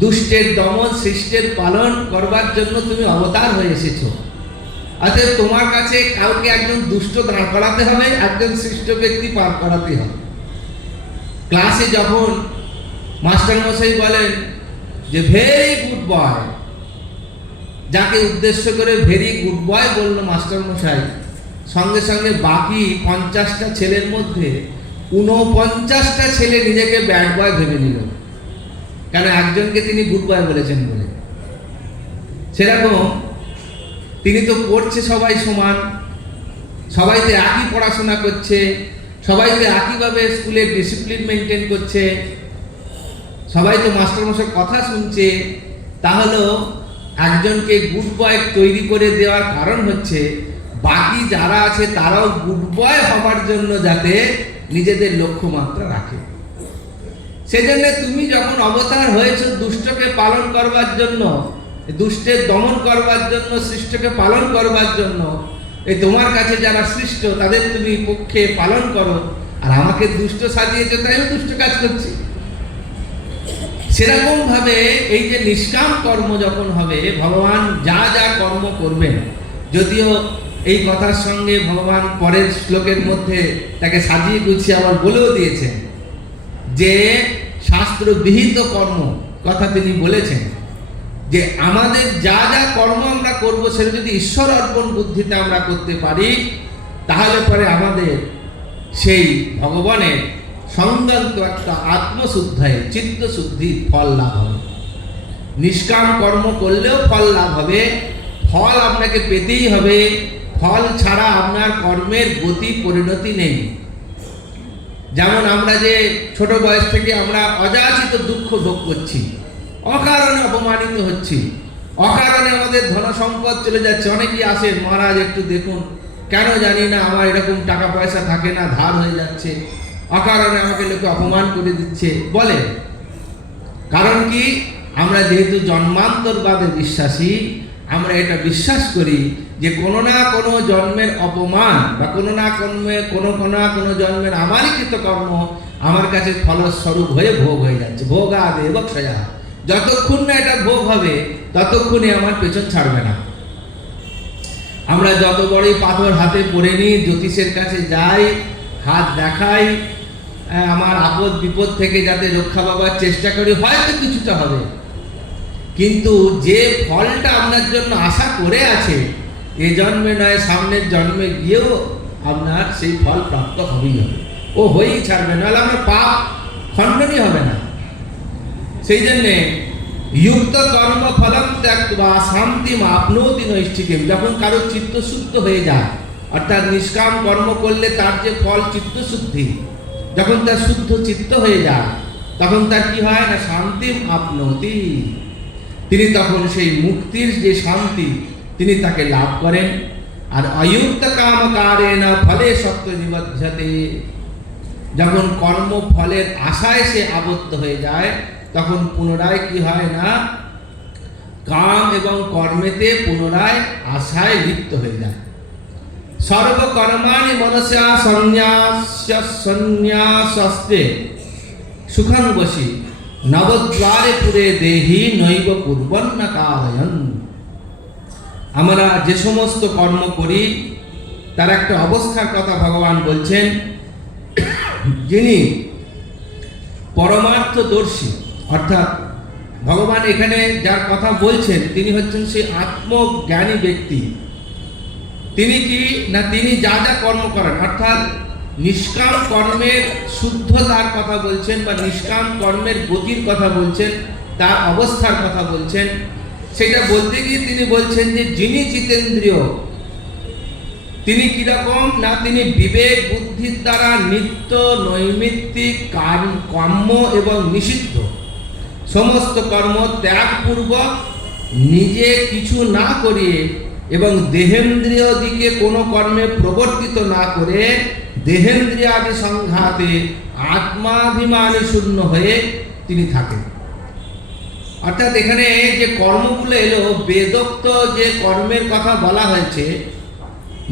দুষ্টের দমন, সৃষ্টের পালন করবার জন্য তুমি অবতার হয়ে এসেছো। অতএব তোমার কাছে কাউকে একজন দুষ্ট দাঁড় করাতে হবে, একজন সৃষ্ট ব্যক্তি পার করাতে হবে। ক্লাসে যখন মাস্টারমশাই বলেন যে ভেরি গুড বয়, যাকে উদ্দেশ্য করে ভেরি গুড বয় বললো মাস্টারমশাই, সঙ্গে সঙ্গে বাকি 50টা ছেলের মধ্যে 49টা ছেলে নিজেকে ব্যাড বয় ভেবে নিল, কেন একজনকে তিনি গুড বয় বলেছেন বলে। সেরকম তিনি তো পড়ছে সবাই সমান, সবাই তো একই পড়াশোনা করছে, সবাই তো একইভাবে স্কুলের ডিসিপ্লিন মেনটেন করছে, সবাই তো মাস্টারমশাইয়ের কথা শুনছে। তাহলে একজনকে গুড বয় তৈরি করে দেওয়ার কারণ হচ্ছে বাকি যারা আছে তারাও গুড বয় হবার জন্য যাতে নিজেদের লক্ষ্যমাত্রা রাখে। সেজন্য তুমি যখন অবতার হয়েছো দুষ্টকে পালন করবার জন্য, দুষ্টের দমন করবার জন্য, সৃষ্টকে পালন করবার জন্য, এই তোমার কাছে যারা সৃষ্ট তাদের তুমি পক্ষে পালন করো, আর আমাকে দুষ্ট সাজিয়েছো তাই আমি দুষ্ট কাজ করছি। সেরকম ভাবে এই যে নিষ্কাম কর্ম যখন হবে, ভগবান যা যা কর্ম করবেন, যদিও এই কথার সঙ্গে ভগবান পরের শ্লোকের মধ্যে তাকে সাজিয়ে গুছিয়ে আবার বলেও দিয়েছেন যে শাস্ত্র বিহিত কর্ম কথা তিনি বলেছেন যে আমাদের যা যা কর্ম আমরা করব সেটা যদি ঈশ্বর অর্পণ বুদ্ধিতে আমরা করতে পারি, তাহলে পরে আমাদের সেই ভগবানের সংক্রান্ত একটা আত্মশুদ্ধায় চিত্তশুদ্ধি ফল লাভ হবে। নিষ্কাম কর্ম করলেও ফল লাভ হবে, ফল আপনাকে পেতেই হবে। ফল ছাড়া আপনার কর্মের গতি পরিণতি নেই। যেমন আমরা যে ছোট বয়স থেকে আমরা অযাচিত দুঃখ ভোগ করছি, অকারণে অপমানিত হচ্ছি, অকারণে আমাদের ধন সম্পদ চলে যাচ্ছে। অনেকেই আসেন, মহারাজ একটু দেখুন, কেন জানি না আমার এরকম টাকা পয়সা থাকে না, ধার হয়ে যাচ্ছে, অকারণে আমাকে লোকে অপমান করে দিচ্ছে বলে। কারণ কি? আমরা যেহেতু জন্মান্তরবাদে বিশ্বাসী, আমরা এটা বিশ্বাস করি যে কোনো না কোনো জন্মের অপমান বা কোনো না কোনো জন্মের আমারই কৃত কর্ম আমার কাছে ফলস্বরূপ হয়ে ভোগ হয়ে যাচ্ছে। ভোগাদেব ক্ষয়া, যতক্ষণ না এটা ভোগ হবে ততক্ষণে আমার পেছন ছাড়বে না। আমরা যত বড়ই পাথর হাতে পড়ে নিই, জ্যোতিষের কাছে যাই, হাত দেখাই, আমার আপদ বিপদ থেকে যাতে রক্ষা পাবার চেষ্টা করি, হয়তো কিছুটা হবে, কিন্তু যে ফলটা আপনার জন্য আশা করে আছে এ জন্মে নয় সামনের জন্মে গিয়েও আপনার সেই ফল প্রাপ্ত হবেই হবে, ও হয়েই ছাড়বে, নাহলে আমার পাপ খণ্ডনই হবে না। সেই জন্যে যুক্ত কর্ম ফলম ত্যাক্ত্বা শান্তিম আপনোতি নৈষ্ঠিকীম, যখন কারো চিত্তশুদ্ধ হয়ে যায়, অর্থাৎ নিষ্কাম কর্ম করলে তার যে ফল চিত্তশুদ্ধি, যখন তার শুদ্ধ চিত্ত হয়ে যায় তখন তার কি হয় না, শান্তিম আপনোতি, তিনি তখন সেই মুক্তির যে শান্তি তিনি তাকে লাভ করেন। আর অযুক্ত কামকারেণ ফলে সত্য নিবধ্যতে, যখন কর্ম ফলের আশায় সে আবদ্ধ হয়ে যায় তখন পুনরায় কি হয় না, কাম এবং কর্মেতে পুনরায় আশায় লিপ্ত হয়ে যায়। সর্বকর্মাণি মনসা সন্ন্যাসস্তে সুখং বসি নবদ্বারে পুরে দেহি নৈব কুর্বন্ন কারয়ন। আমরা যে সমস্ত কর্ম করি তার একটা অবস্থার কথা ভগবান বলছেন, যিনি পরমার্থদর্শী, অর্থাৎ ভগবান এখানে যার কথা বলছেন তিনি হচ্ছেন সেই আত্মজ্ঞানী ব্যক্তি। তিনি কি না, তিনি যা যা কর্ম করেন, অর্থাৎ নিষ্কাম কর্মের শুদ্ধতার কথা বলছেন বা নিষ্কাম কর্মের গতির কথা বলছেন, তার অবস্থার কথা বলছেন। সেটা বলতে গিয়ে তিনি বলছেন যে যিনি জিতেন্দ্রিয়, তিনি কিরকম না, তিনি বিবেক বুদ্ধির দ্বারা নিত্য নৈমিত্তিক কাম্য এবং নিষিদ্ধ সমস্ত কর্ম ত্যাগপূর্বক নিজে কিছু না করিয়ে এবং দেহেন্দ্রিয় দিকে কোনো কর্মে প্রবর্তিত না করে দেহেন্দ্রিয়াদি সংঘাতে আত্মাভিমানী শূন্য হয়ে তিনি থাকেন। অর্থাৎ এখানে যে কর্মগুলো এলো, বেদোক্ত যে কর্মের কথা বলা হয়েছে,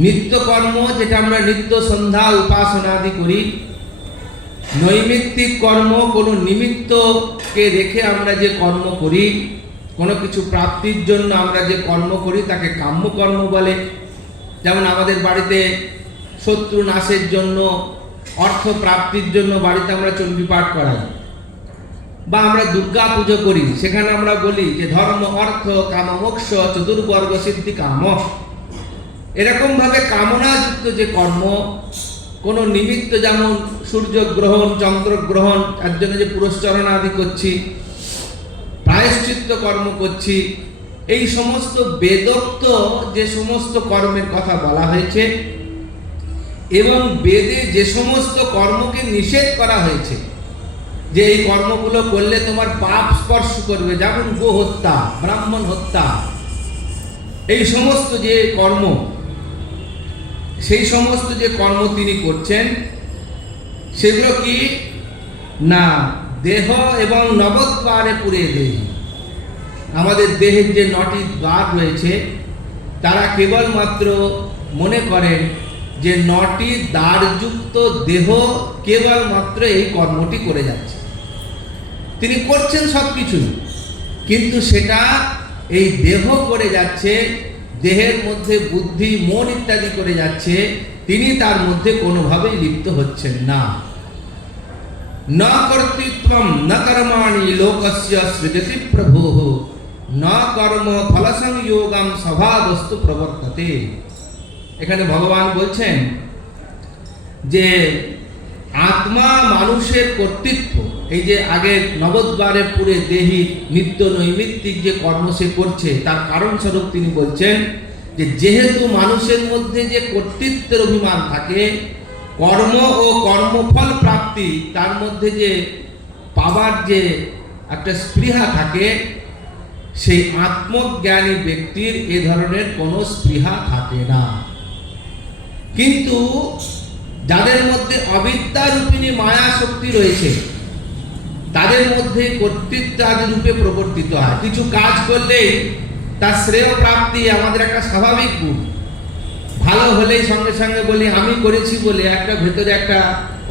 নিত্য কর্ম যেটা আমরা নিত্য সন্ধ্যা উপাসনাদি করি, নৈমিত্তিক কর্ম কোনো নিমিত্তকে রেখে আমরা যে কর্ম করি, কোনো কিছু প্রাপ্তির জন্য আমরা যে কর্ম করি তাকে কাম্য কর্ম বলে। যেমন আমাদের বাড়িতে শত্রু নাশের জন্য, অর্থ প্রাপ্তির জন্য বাড়িতে আমরা চণ্ডী পাঠ করাই, বা আমরা দুর্গা পুজো করি, সেখানে আমরা বলি যে ধর্ম অর্থ কাম মোক্ষ চতুর্বর্গ সিদ্ধি কাম। এরকম ভাবে কামনাযুক্ত যে কর্ম, কোনো নিমিত্ত, যেমন সূর্যগ্রহণ চন্দ্রগ্রহণ, তার জন্য যে পুরস্চরণ আদি করছি, প্রায়শ্চিত্ত কর্ম করছি, এই সমস্ত বেদোক্ত যে সমস্ত কর্মের কথা বলা হয়েছে এবং বেদে যে সমস্ত কর্মকে নিষেধ করা হয়েছে যে এই কর্মগুলো করলে তোমার পাপ স্পর্শ করবে, যেমন গো হত্যা, ব্রাহ্মণ হত্যা, এই সমস্ত যে কর্ম, সেই সমস্ত যে কর্ম তিনি করছেন সেগুলো কি না, দেহ এবং নবদ্বারে পুরে দেহি, আমাদের দেহের যে 9টি দ্বার রয়েছে তারা কেবলমাত্র মনে করেন যে 9টি দ্বারযুক্ত দেহ কেবলমাত্র এই কর্মটি করে যাচ্ছে, তিনি করছেন সব কিছু, কিন্তু সেটা এই দেহ করে যাচ্ছে, দেহের মধ্যে বুদ্ধি মন ইত্যাদি করে যাচ্ছে, তিনি তার মধ্যে কোনোভাবেই লিপ্ত হচ্ছেন না। ন কর্তৃত্বম ন কর্মাণি লোকস্য সৃজতি প্রভুঃ ন কর্ম ফলসংযোগম স্বভাবস্তু প্রবর্ততে। এখানে ভগবান বলছেন যে আত্মা মানুষের কর্তৃত্ব, এই যে আগে নবদ্বারে পুরে দেহি নিত্য নৈমিত্তিক যে কর্ম সে করছে, তার কারণ স্বরূপ তিনি বলছেন যে যেহেতু মানুষের মধ্যে যে কর্তৃত্বের অভিমান থাকে, কর্ম ও কর্মফল প্রাপ্তি তার মধ্যে যে পাবার যে একটা স্পৃহা থাকে, সেই আত্মজ্ঞানী ব্যক্তির এ ধরনের কোনো স্পৃহা থাকে না। কিন্তু যাদের মধ্যে অবিদ্যা রূপিণী মায়া শক্তি রয়েছে, তাদের মধ্যে কর্তৃত্ব আদি রূপে প্রবর্তিত হয়। কিছু কাজ করলেই তার শ্রেয় প্রাপ্তি আমাদের একটা স্বাভাবিক গুণ। ভালো হলেই সঙ্গে সঙ্গে বলি আমি করেছি বলে একটা ভেতরে একটা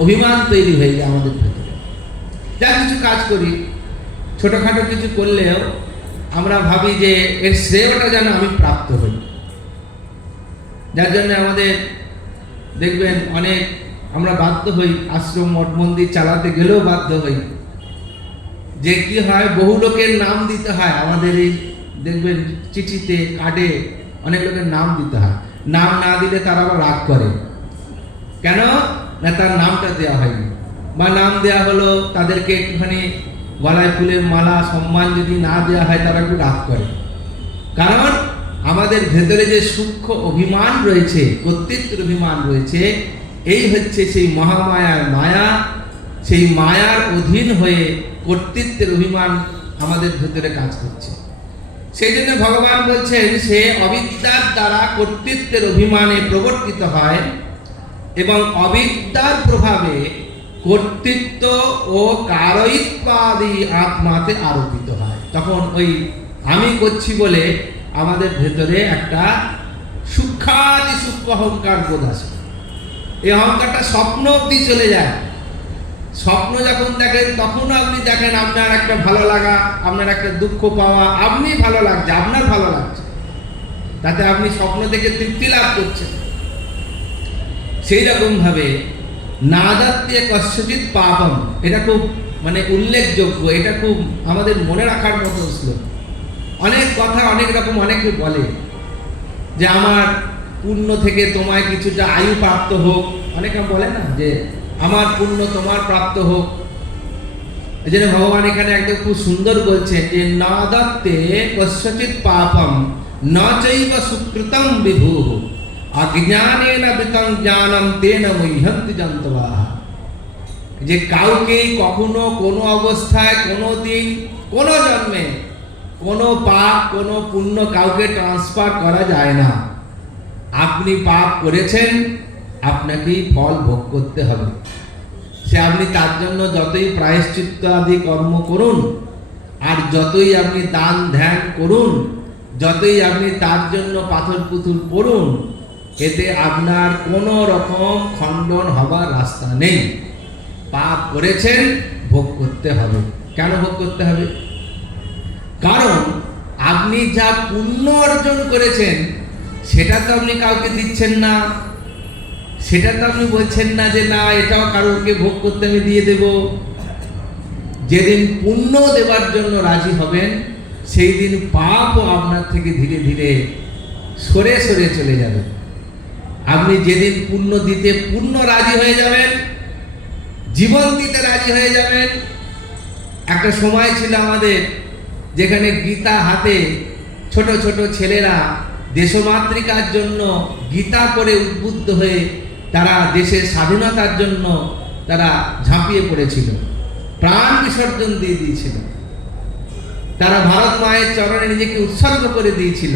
অভিমান তৈরি হয়ে যায় আমাদের ভেতরে। যা কিছু কাজ করি, ছোটখাটো কিছু করলেও আমরা ভাবি যে এর শ্রেয়টা যেন আমি প্রাপ্ত হই। যার জন্য আমাদের দেখবেন অনেক আমরা বাধ্য হই, আশ্রম মঠ মন্দির চালাতে গেলেও বাধ্য হই, যে কি হয় বহু লোকের নাম দিতে হয় আমাদের এই দেখবেন চিঠিতে কার্ডে অনেক লোকের নাম দিতে হয়। নাম না দিলে তারা আবার রাগ করে, কেন না তার নামটা দেওয়া হয়নি, বা নাম দেওয়া হলো তাদেরকে একটুখানি গলায় ফুলের মালা সম্মান যদি না দেওয়া হয় তারা একটু রাগ করে। কারণ আমাদের ভেতরে যে সূক্ষ্ম অভিমান রয়েছে, কর্তৃত্বের অভিমান রয়েছে, এই হচ্ছে সেই মহামায়ার মায়া। সেই মায়ার অধীন হয়ে কর্তৃত্বের অভিমান আমাদের ভেতরে কাজ করছে। সেই জন্য ভগবান বলছেন সে অবিদ্যার দ্বারা কর্তৃত্বের অভিমানে প্রবর্তিত হয় এবং অবিদ্যার প্রভাবে কর্তৃত্ব ও কারয়িত্বাদি আত্মাতে আরোপিত হয়। তখন ওই আমি করছি বলে আমাদের ভেতরে একটা সূক্ষ্মাতি সূক্ষ্ম অহংকার বোধ আসে। এই অহংকারটা স্বপ্ন অবধি চলে যায়। স্বপ্ন যখন দেখেন তখন আপনি দেখেন আপনার একটা ভালো লাগা, আপনার একটা দুঃখ পাওয়া, আপনি ভালো লাগছে, আপনার ভালো লাগছে, তাতে আপনি স্বপ্ন থেকে তৃপ্তি লাভ করছেন। সেই রকম ভাবে নাদাত্মীয় কস্যচিৎ পাপম, এটা খুব মানে উল্লেখযোগ্য, এটা খুব আমাদের মনে রাখার মতো শ্লোক। অনেক কথা অনেক রকম অনেকে বলে যে আমার পুণ্য থেকে তোমায় কিছুটা আয়ু প্রাপ্ত হোক, অনেকে বলে না যে আমার পুণ্য তোমার প্রাপ্ত হোক। এই জন্য ভগবান এখানে একদম খুব সুন্দর বলছেন যে না দত্তে কস্যচিৎ পাপম ন চৈব সুকৃতম বিভুঃ অজ্ঞানেন বৃতং জ্ঞানম তেন মুহ্যন্তি জন্তবাঃ। যে কাউকে কখনো কোনো অবস্থায় কোনো দিন কোনো জন্মে কোনো পাপ কোনো পুণ্য কাউকে ট্রান্সফার করা যায় না। আপনি পাপ করেছেন, আপনাকেই ফল ভোগ করতে হবে। সে আপনি তার জন্য যতই প্রায়শ্চিত্ত আদি কর্ম করুন, আর যতই আপনি দান ধ্যান করুন, যতই আপনি তার জন্য পাথর পুতুল পড়ুন, এতে আপনার কোনো রকম খণ্ডন হবার রাস্তা নেই। পাপ করেছেন, ভোগ করতে হবে। কেন ভোগ করতে হবে? কারণ আপনি যা পুণ্য অর্জন করেছেন সেটা তো আপনি কাউকে দিচ্ছেন না, সেটা তো আপনি বলছেন না যে না এটাও কারোকে ভোগ করতে আমি দিয়ে দেব। যেদিন পুণ্য দেবার জন্য রাজি হবেন সেই দিন পাপও আপনার থেকে ধীরে ধীরে সরে সরে চলে যাবে। আপনি যেদিন পুণ্য দিতে পূর্ণ রাজি হয়ে যাবেন, জীবন দিতে রাজি হয়ে যাবেন। একটা সময় ছিল আমাদের যেখানে গীতা হাতে ছোট ছোট ছেলেরা দেশমাতৃকার জন্য গীতা পড়ে উদ্বুদ্ধ হয়ে তারা দেশের স্বাধীনতার জন্য তারা ঝাঁপিয়ে পড়েছিল, প্রাণ বিসর্জন দিয়ে দিয়েছিল। তারা ভারত মায়ের চরণে নিজেকে উৎসর্গ করে দিয়েছিল,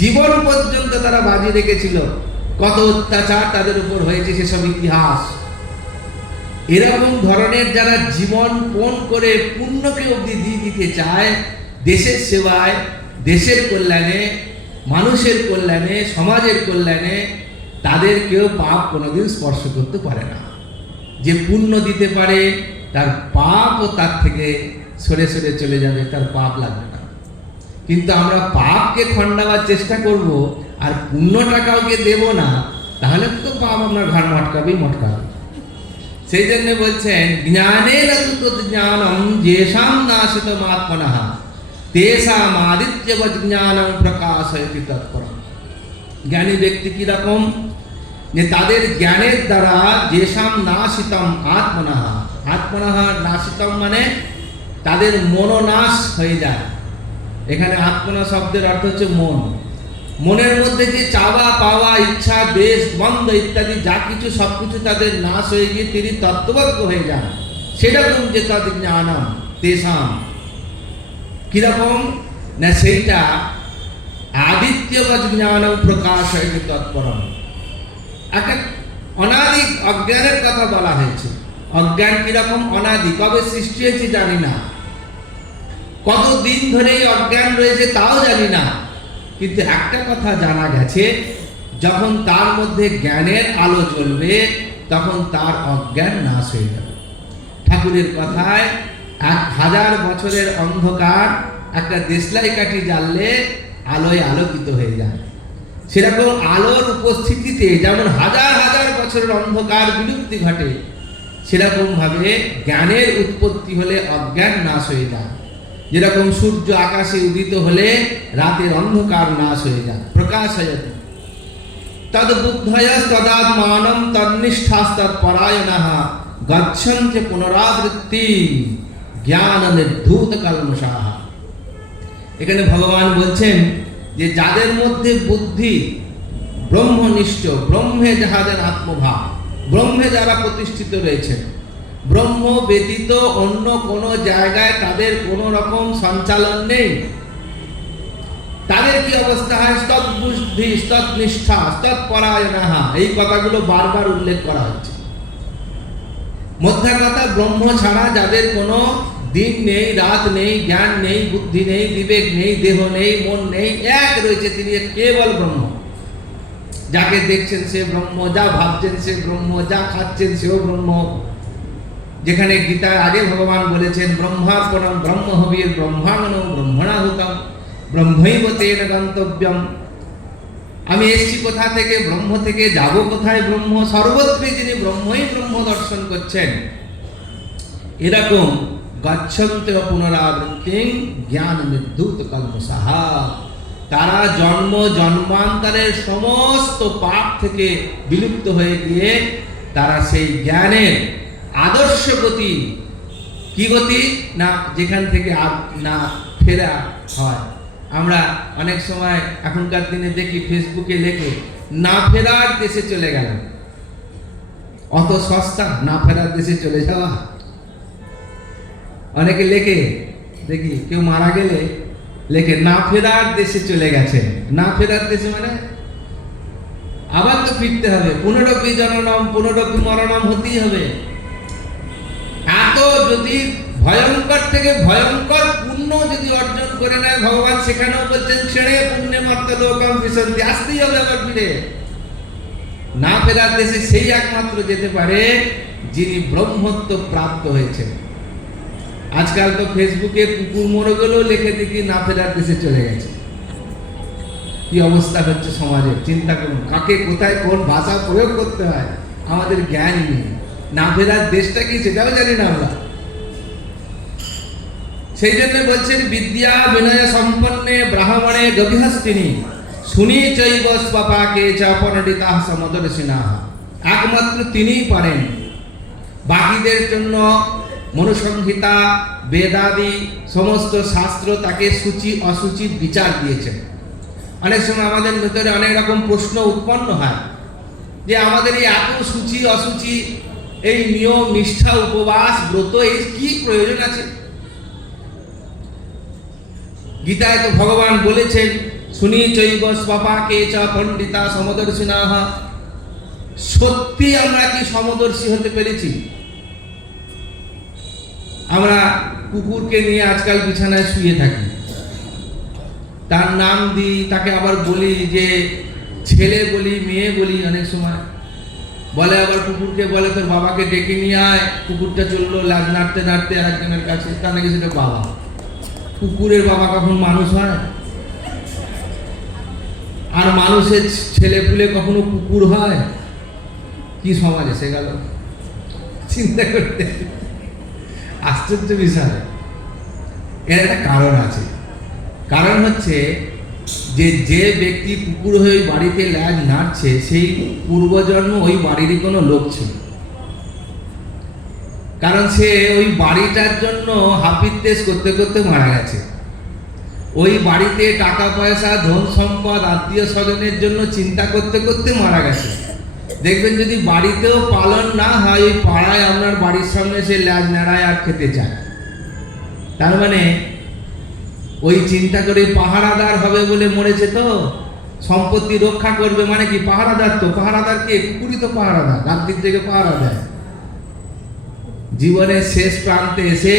জীবন পর্যন্ত তারা বাজি রেখেছিল। কত অত্যাচার তাদের উপর হয়েছে সেসব ইতিহাস। এরকম ধরনের যারা জীবন পণ করে পুণ্যকে অবধি দিয়ে দিতে চায় দেশের সেবায়, দেশের কল্যাণে, মানুষের কল্যাণে, সমাজের কল্যাণে, তাদের কেউ পাপ কোনোদিন স্পর্শ করতে পারে না। যে পুণ্য দিতে পারে তার পাপও তার থেকে সরে সরে চলে যাবে, তার পাপ লাগবে না। কিন্তু আমরা পাপকে খণ্ডাবার চেষ্টা করব আর পুণ্যটা কাউকে দেব না, তাহলে তো পাপ আপনার ঘাড় মটকাবেই মটকাবে। সেই জন্য বলছেন জ্ঞানে লতুত জ্ঞানম যেষাম নাশিতম আত্মনঃ তেষামাদিত্যবৎ জ্ঞানং প্রকাশয়তি তৎপরম। জ্ঞানী ব্যক্তি কিরকম, যে তাদের জ্ঞানের দ্বারা যেসাম নাশিতম আত্মনাহ, আত্মনাহ নাশিতম মানে তাদের মনোনাশ হয়ে যায়। এখানে আত্মনা শব্দের অর্থ হচ্ছে মন। মনের মধ্যে যে চাওয়া পাওয়া ইচ্ছা দেশ দ্বন্দ্ব ইত্যাদি যা কিছু সবকিছু তাদের নাশ হয়ে গিয়ে তিনি তত্ত্বজ্ঞ হয়ে যান। সেরকম যে তাদের জ্ঞানম তেসাম কিরকম না, সেইটা আদিত্যবৎ জ্ঞানম প্রকাশয়তি তৎপরম। একটা অনাদি অজ্ঞানের কথা বলা হয়েছে। অজ্ঞান কিরকম, অনাদি, কবে সৃষ্টি হয়েছে জানি না, কতদিন ধরে এই অজ্ঞান রয়েছে তাও জানি না, কিন্তু একটা কথা জানা গেছে, যখন তার মধ্যে জ্ঞানের আলো জ্বলবে তখন তার অজ্ঞান নাশ হয়ে যাবে। ঠাকুরের কথায় 1000 বছরের অন্ধকার একটা দেশলাই কাঠি জ্বাললে আলোয় আলোকিত হয়ে যায়। সেরকম আলোর উপস্থিতিতে যেমন 1000 বছরের অন্ধকার বিলুপ্তি ঘটে, সেরকম ভাবে জ্ঞানের উৎপত্তি হলে অজ্ঞান নাশ হয়ে যায়। যেরকম সূর্য আকাশে উদিত হলে রাতের অন্ধকার নাশ হয়ে যায়, প্রকাশ হয়ে যায়। তদ বুদ্ধয় তদাত্মানম তন্নিষ্ঠাস্তৎপরায়ণঃ গচ্ছন্তি পুনরাবৃত্তি জ্ঞান নির্ধূত কল্মষাঃ। এখানে ভগবান বলছেন যে যাদের মধ্যে বুদ্ধি ব্রহ্মনিষ্ঠ, ব্রহ্মে যাহাদের আত্মভাব, ব্রহ্মে যারা প্রতিষ্ঠিত রয়েছেন, ব্রহ্ম ব্যতীত অন্য কোন জায়গায় তাদের কোন রকম সঞ্চালন নেই, তাদের কি অবস্থা হয়, তদ্বুদ্ধি তৎনিষ্ঠা তৎপরায়ণঃ। এই কথাগুলো বারবার উল্লেখ করা হচ্ছে। মধ্যে কথা, ব্রহ্ম ছাড়া যাদের কোনো দিন নেই, রাত নেই, জ্ঞান নেই, বুদ্ধি নেই, বিবেক নেই, দেহ নেই, মন নেই, এক রয়েছে, তিনি কেবল ব্রহ্ম। যাকে দেখছেন সে ব্রহ্ম, যা ভাবছেন সে ব্রহ্ম, যা খাচ্ছেন সেও ব্রহ্ম। যেখানে গীতার আগে ভগবান বলেছেন ব্রহ্মার্পণম ব্রহ্ম হবির ব্রহ্মাঙ্গনম ব্রহ্মণাহুতম ব্রহ্মৈব তেন গন্তব্যম। আমি এসছি কোথা থেকে, ব্রহ্ম থেকে, যাব কোথায়, ব্রহ্ম। সর্বত্রই যিনি ব্রহ্মই ব্রহ্ম দর্শন করছেন। এরকম গচ্ছন্তে পুনরাবৃত্তি জ্ঞান নির্ধূত কল্মষাঃ। তারা জন্ম জন্মান্তরের সমস্ত পাপ থেকে বিলুপ্ত হয়ে গিয়ে তারা সেই জ্ঞানের আদর্শ গতি, কি গতি না, যেখান থেকে না ফেরা হয়। আমরা অনেক সময় এখনকার দিনে দেখি ফেসবুকে লেখে না ফেরার দেশে চলে গেল। অত সস্তা না ফেরার দেশে চলে যাওয়া। অনেকে লেখে, দেখি কেউ মারা গেলে লেখে না ফেরার দেশে চলে গেছে। না ফেরার দেশে মানে আবার তো ফিরতে হবে, পুনরপি জননম পুনরপি মরণম হতেই হবে। এত যদি ভয়ঙ্কর থেকে ভয়ঙ্কর পুণ্য যদি অর্জন করে নেয়, ভগবান সেখানেও বলছেন ছেড়ে পুণ্যে মর্ত লোকম বিশন্তি, আসতেই হবে আবার ফিরে। না ফেরার দেশে সেই একমাত্র যেতে পারে যিনি ব্রহ্মত্ব প্রাপ্ত হয়েছেন। আজকাল তো ফেসবুকে কুকুর মরে গেলেও লিখে দেখি না ফেরার দেশে চলে গেছে। কি অবস্থা হচ্ছে সমাজে, চিন্তা করুন। কাকে কোথায় কোন ভাষা প্রয়োগ করতে হয় আমাদের জ্ঞান নেই। না ফেরার দেশটা কি সেটাও জানি না আমরা। সেই জন্য বলছেন বিদ্যা বিনয় সম্পন্নে ব্রাহ্মণে গভীহস্তিনী শুনি চৈব স্বপাকে চ পণ্ডিতা সমদর্শিনাঃ। একমাত্র তিনিই পারেন। বাকিদের জন্য মনুসংহিতা বেদাদি সমস্ত শাস্ত্র তাকে সূচি অসুচি বিচার দিয়েছেন। অনেক সময় আমাদের ভেতরে অনেক রকম প্রশ্ন উৎপন্ন হয় যে আমাদের এই এত সূচি অসুচি, এই নিয়ম নিষ্ঠা উপবাস ব্রত, এই কি প্রয়োজন আছে? গীতায় তো ভগবান বলেছেন শুনি চৈব স্বপাকে চ পণ্ডিতা সমদর্শিনাঃ। সত্যি আমরা কি সমদর্শী হতে পেরেছি? আমরা কুকুরকে নিয়ে আজকাল বিছানায় শুয়ে থাকি, তার নাম দিই, তাকে আবার বলি যে ছেলে বলি, মেয়ে বলি। অনেক সময় বলে আবার কুকুরকে বলে তোর বাবাকে ডেকে নিয়ে আয়। কুকুরটা চললো লাজ নাড়তে নাড়তে আরেকজনের কাছে, তার নাকি সেটা বাবা। কুকুরের বাবা কখন মানুষ হয়? আর মানুষের ছেলে পুলে কখনো কুকুর হয়? কি সমাজ এসে গেল চিন্তা করতে, আশ্চর্য বিষয়। এর একটা কারণ আছে। কারণ হচ্ছে যে যে ব্যক্তি কুকুর হয়ে ওই বাড়িতে ল্যাজ নাড়ছে সেই পূর্বজন্ম ওই বাড়িরই কোনো লোক ছিল, কারণ সে ওই বাড়িটার জন্য হাপিত্তেশ করতে করতে মারা গেছে। ওই বাড়িতে টাকা পয়সা ধন সম্পদ আত্মীয় স্বজনের জন্য চিন্তা করতে করতে মারা গেছে। দেখবেন যদি বাড়িতেও পালন না হয়, ওই পাড়ায় আপনার বাড়ির সামনে সে ল্যাজ নাড়ায় আর খেতে চায়। তার মানে ওই চিন্তা করে পাহারাদার হবে বলে মরেছে, তো সম্পত্তি রক্ষা করবে মানে কি পাহারাদার, তো পাহারাদার কে? কুকুরই তো পাহারাদার, রাত্রির থেকে পাহারা দেয়। জীবনের শেষ প্রান্তে এসে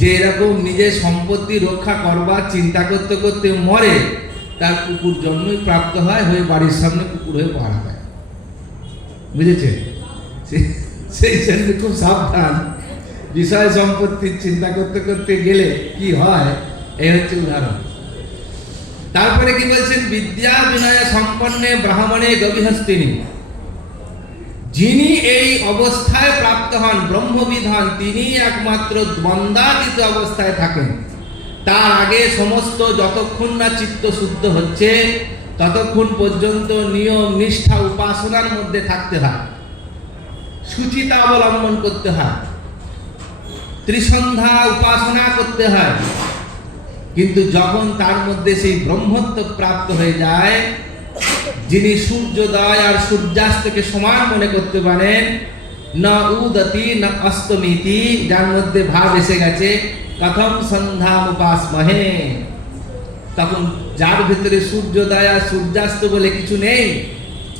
যে এরকম নিজের সম্পত্তি রক্ষা করবার চিন্তা করতে করতে মরে, তার কুকুর জন্মই প্রাপ্ত হয়, হয়ে বাড়ির সামনে কুকুর হয়ে পাহারা দেয়। বুঝেছে? সেই জন্য খুব সাবধান, বিষয় সম্পত্তির চিন্তা করতে করতে গেলে কি হয়, এই হচ্ছে উদাহরণ। তারপরে কি বলছেন? বিদ্যা বিনয় সম্পন্নে ব্রাহ্মণে গভীহস্তিনী, যিনি এই অবস্থায় প্রাপ্ত হন, ব্রহ্মবিদ হন, তিনি একমাত্র দ্বন্দ্বাতীত অবস্থায় থাকেন। তার আগে সমস্ত যতক্ষণ না চিত্ত শুদ্ধ হচ্ছে ততক্ষণ পর্যন্ত নিয়ম নিষ্ঠা উপাসনার মধ্যে থাকতে হয়, সুচিতা অবলম্বন করতে হয়, ত্রিসন্ধ্যা উপাসনা করতে হয়। কিন্তু যখন তার মধ্যে সেই ব্রহ্মত্ব প্রাপ্ত হয়ে যায়, যিনি সূর্যোদয় আর সূর্যাস্তকে সমান মনে করতে পারেন, না উদতি না অস্তমিতি, যার মধ্যে ভাব এসে গেছে কথম সন্ধ্যা উপাসমহে, তখন যার ভিতরে সূর্যোদয় আর সূর্যাস্ত বলে কিছু নেই,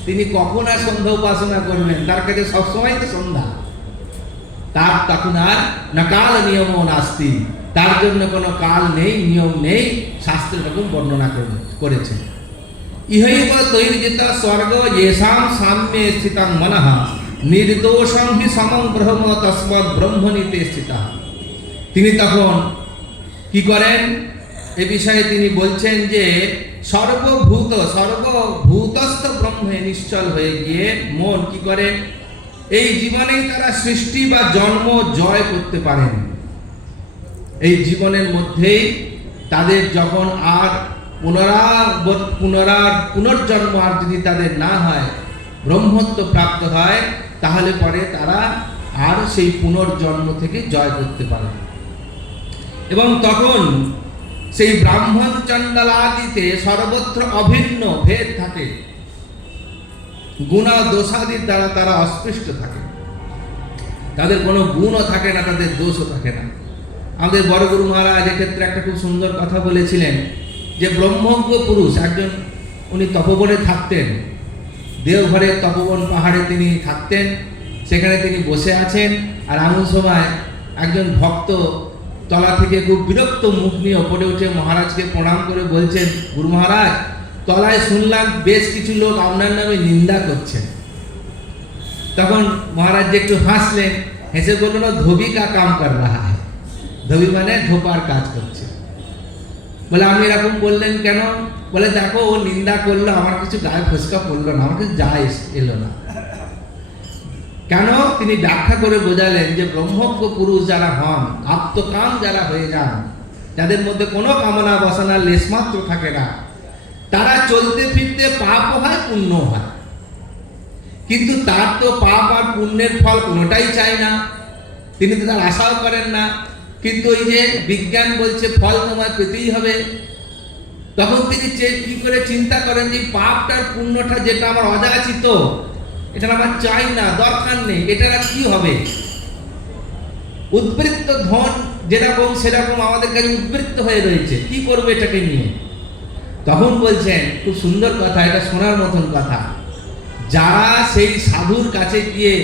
তিনি কখন আর সন্ধ্যা উপাসনা করবেন? তার কাছে সবসময় তো সন্ধ্যা। তার তখন আর না কাল নিয়ম নাস্তি, তার জন্য কোনো কাল নেই, নিয়ম নেই, শাস্ত্র এরকম বর্ণনা করেছে। ইহৈব তৈর্জিত স্বর্গ येषां সাম্যে স্থিতং মনঃ নির্দোষং হি সমং ব্রহ্ম তস্মাৎ ব্রহ্মণীতে স্থিতঃ। তিনি তখন কি করেন এ বিষয়ে তিনি বলছেন যে সর্বভূতস্থ ব্রহ্মে নিশ্চল হয়ে গিয়ে মন কি করে, এই জীবনেই তারা সৃষ্টি বা জন্ম জয় করতে পারেন। এই জীবনের মধ্যেই তাদের যখন আর পুনর্জন্ম আর যদি তাদের না হয়, ব্রহ্মত্ব প্রাপ্ত হয়, তাহলে পরে তারা আর সেই পুনর্জন্ম থেকে জয় করতে পারে। এবং তখন সেই ব্রাহ্মণ চণ্ডালাদিতে সর্বত্র অভিন্ন ভেদ থাকে, গুণ দোষাদির দ্বারা তারা অস্পৃষ্ট থাকে, তাদের কোনো গুণও থাকে না, তাদের দোষও থাকে না। আমাদের বড় গুরু মহারাজ এক্ষেত্রে একটা খুব সুন্দর কথা বলেছিলেন যে ব্রহ্মজ্ঞ পুরুষ একজন, উনি তপবনে থাকতেন, দেওঘরের তপবন পাহাড়ে তিনি থাকতেন, সেখানে তিনি বসে আছেন। আর এমন সময় একজন ভক্ত তলা থেকে খুব বিরক্ত মুখ নিয়ে ওপরে উঠে মহারাজকে প্রণাম করে বলছেন, গুরু মহারাজ, তলায় শুনলাম বেশ কিছু লোক আপনার নামে নিন্দা করছেন। তখন মহারাজ একটু হাসলেন, হেসে বললেন, ধোবি কা কাম কর রাহা হ্যায়। ধোবি মানে ধোপার কাজ করছে। বলে আপনি এরকম বললেন কেন? বলে দেখো, ও নিন্দা করলো, আমার কিছু গায়ে ফসকা পড়লো না, আমার কিছু যায় এলো না। কেন? তিনি ব্যাখ্যা করে বোঝালেন যে ব্রহ্মজ্ঞ পুরুষ যারা হন, আত্মকাম যারা হয়ে যান, যাদের মধ্যে কোনো কামনা বাসনা লেশমাত্র থাকে না, তারা চলতে ফিরতে পাপও হয়, পুণ্য হয়। কিন্তু তার তো পাপ আর পুণ্যের ফল কোনোটাই চাই না, তিনি তো তার আশাও করেন না। কিন্তু ওই যে বিজ্ঞান বলছে ফল তোমায় পেতেই হবে, তখন তিনি কি করে চিন্তা করেন যে পাপটার পুণ্যটা যেটা আমার অযাচিত, এটা আমার চাই না, দরকার নেই, এটার আর কি হবে? উদ্বৃত্ত ধন যেরকম সেরকম আমাদের কাছে উদ্বৃত্ত হয়ে রয়েছে, কি করবো এটাকে নিয়ে? তখন বলছেন খুব সুন্দর কথা, এটা শোনার মতন কথা, যারা সেই সাধুর কাছে গিয়ে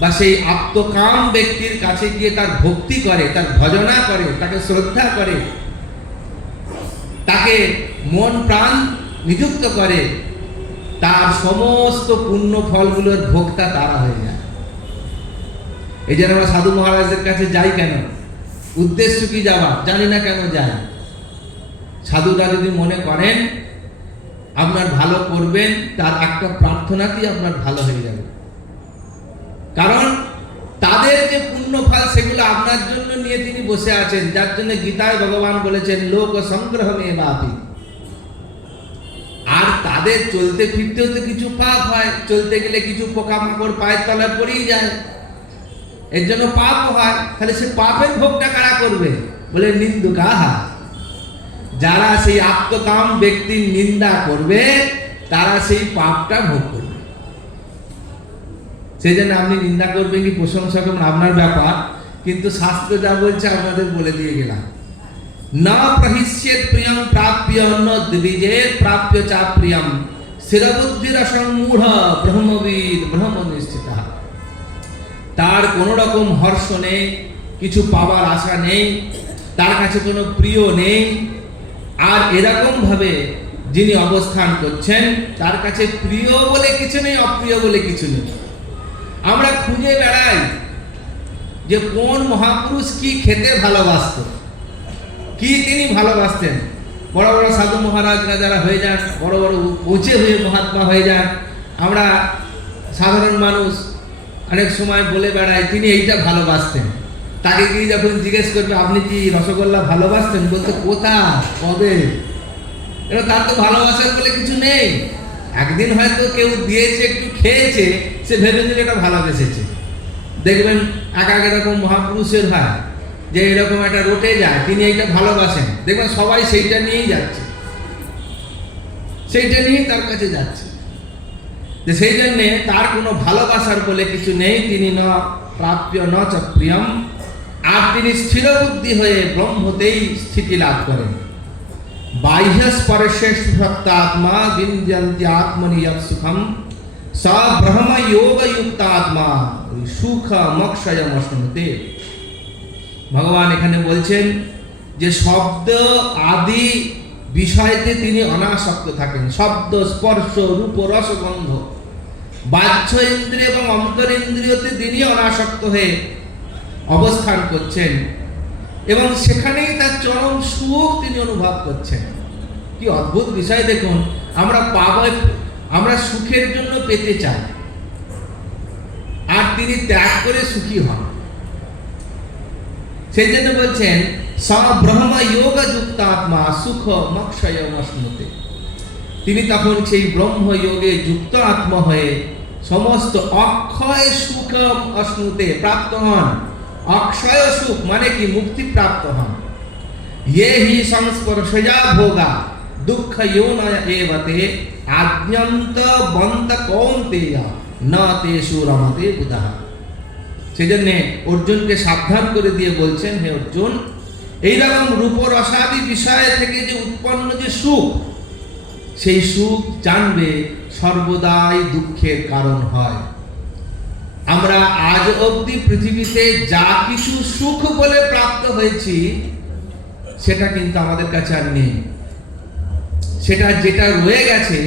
বা সেই আত্মকাম ব্যক্তির কাছে গিয়ে তার ভক্তি করে, তার ভজনা করে, তাকে শ্রদ্ধা করে, তাকে মন প্রাণ নিযুক্ত করে, তার সমস্ত পুণ্য ফলগুলোর ভোক্তা তারা হয়ে যায়। এই জন্য আমরা সাধু মহারাজদের কাছে যাই কেন? উদ্দেশ্য কি যাওয়া? জানি না কেন যাই। সাধুরা যদি মনে করেন আপনার ভালো করবেন, তার একটা প্রার্থনাতেই আপনার ভালো হয়ে যাবে। কারণ তাদের যে পুণ্য ফল সেগুলো আপনার জন্য নিয়ে তিনি বসে আছেন, যার জন্য গীতায় ভগবান বলেছেন লোক সংগ্রহ নিয়ে বাপি। আর তাদের চলতে ফিরতেও তো কিছু পাপ হয়, চলতে গেলে কিছু পোকামাকড় পায়ের তলায় পড়েই যায়, এর জন্য পাপ হয়। তাহলে সে পাপের ভোগটা কারা করবে? বলে নিন্দুকাহা, যারা সেই আত্মকাম ব্যক্তির নিন্দা করবে তারা সেই পাপটা ভোগ করবে। সেই জন্য আপনি নিন্দা করবেন কি প্রশংসা করবেন আপনার ব্যাপার, কিন্তু শাস্ত্র যা বলছে আপনাদের বলে দিয়ে গেলাম। না প্রহিষ্যেত প্রিয়ং প্রাপ্য ন দ্বিজের প্রাপ্য চা প্রিয়ম স্থিরবুদ্ধির অসম্মূঢ় ব্রহ্মবিদ ব্রহ্মনিষ্ঠিত। তার কোনো রকম হর্ষ নেই, কিছু পাওয়ার আশা নেই, তার কাছে কোনো প্রিয় নেই। আর এরকম ভাবে যিনি অবস্থান করছেন তার কাছে প্রিয় বলে কিছু নেই, অপ্রিয় বলে কিছু নেই। আমরা খুঁজে বেড়াই যে কোন মহাপুরুষ কি খেতে ভালোবাসত, কি তিনি ভালোবাসতেন। বড় বড় সাধু মহারাজরা যারা হয়ে যান, বড় বড় উঁচে হয়ে মহাত্মা হয়ে যান, আমরা সাধারণ মানুষ অনেক সময় বলে বেড়াই তিনি এইটা ভালোবাসতেন। তাকে গিয়ে যখন জিজ্ঞেস করবে আপনি কি রসগোল্লা ভালোবাসতেন, বলতে কোথা কবে, এটা তার তো ভালোবাসার বলে কিছু নেই। একদিন হয়তো কেউ দিয়েছে, একটু খেয়েছে, সে ভেবে নিলে এটা ভালোবেসেছে। দেখবেন এক এক এরকম মহাপুরুষের হয় যে এরকম একটা রোটে যায়, তিনি এইটা ভালোবাসেন, দেখবেন সবাই সেইটা নিয়েই যাচ্ছে, সেইটা নিয়েই তার কাছে যাচ্ছে। যে সেই জন্যে তার কোনো ভালোবাসার বলে কিছু নেই, তিনি ন প্রাপ্য ন চ প্রিয়ম। আর তিনি স্থির বুদ্ধি হয়ে ব্রহ্মতেই স্থিতি লাভ করেন। বাহ্য স্পর্শে ভক্তাত্মা বিঞ্জন্তি আত্মনি যৎ সুখম স ব্রহ্ম যোগ যুক্তাত্মা সুখ মোক্ষয়ম অশ্নুতে। ভগবান এখানে বলছেন যে শব্দ আদি বিষয়তে তিনি অনাসক্ত থাকেন। শব্দ, স্পর্শ, রূপ, রস, গন্ধ, বাহ্য ইন্দ্রিয় এবং অন্তরিন্দ্রিয়তে তিনি অনাসক্ত হয়ে অবস্থান করছেন এবং সেখানেই তার চরম সুখ তিনি অনুভব করছেন। কি অদ্ভুত বিষয় দেখুন, আমরা সুখের জন্য পেতে চাই, আর তিনি ত্যাগ করে সুখী হন। সেই জন্য বলছেন স ব্রহ্ম যোগ যুক্ত আত্মা সুখ মোক্ষয়ম অশ্নুতে। তিনি তখন সেই ব্রহ্ম যোগে যুক্ত আত্মা হয়ে সমস্ত অক্ষয় সুখ অশ্নুতে প্রাপ্ত হন। অক্ষয় সুখ মানে কি মুক্তি প্রাপ্ত হন। ये ही সংস্পর্শয়া ভোগা দুঃখ योनय एवते आद्यন্ত বন্ত কৌন্তেয় ন তেষু রমতে বুধঃ। সেজন্য অর্জুনকে সাবধান করে দিয়ে বলছেন, হে অর্জুন, এইরকম রূপ রসাদি বিষয় থেকে যে উৎপন্ন যে সুখ, সেই সুখ জানবে সর্বদাই দুঃখের কারণ হয়। আমরা আজ অবধি পৃথিবীতে যা কিছু সুখ বলে প্রাপ্ত হয়েছি সেটা কিন্তু আমাদের কাছে আর নেই। সেটা যেটা রয়ে গেছে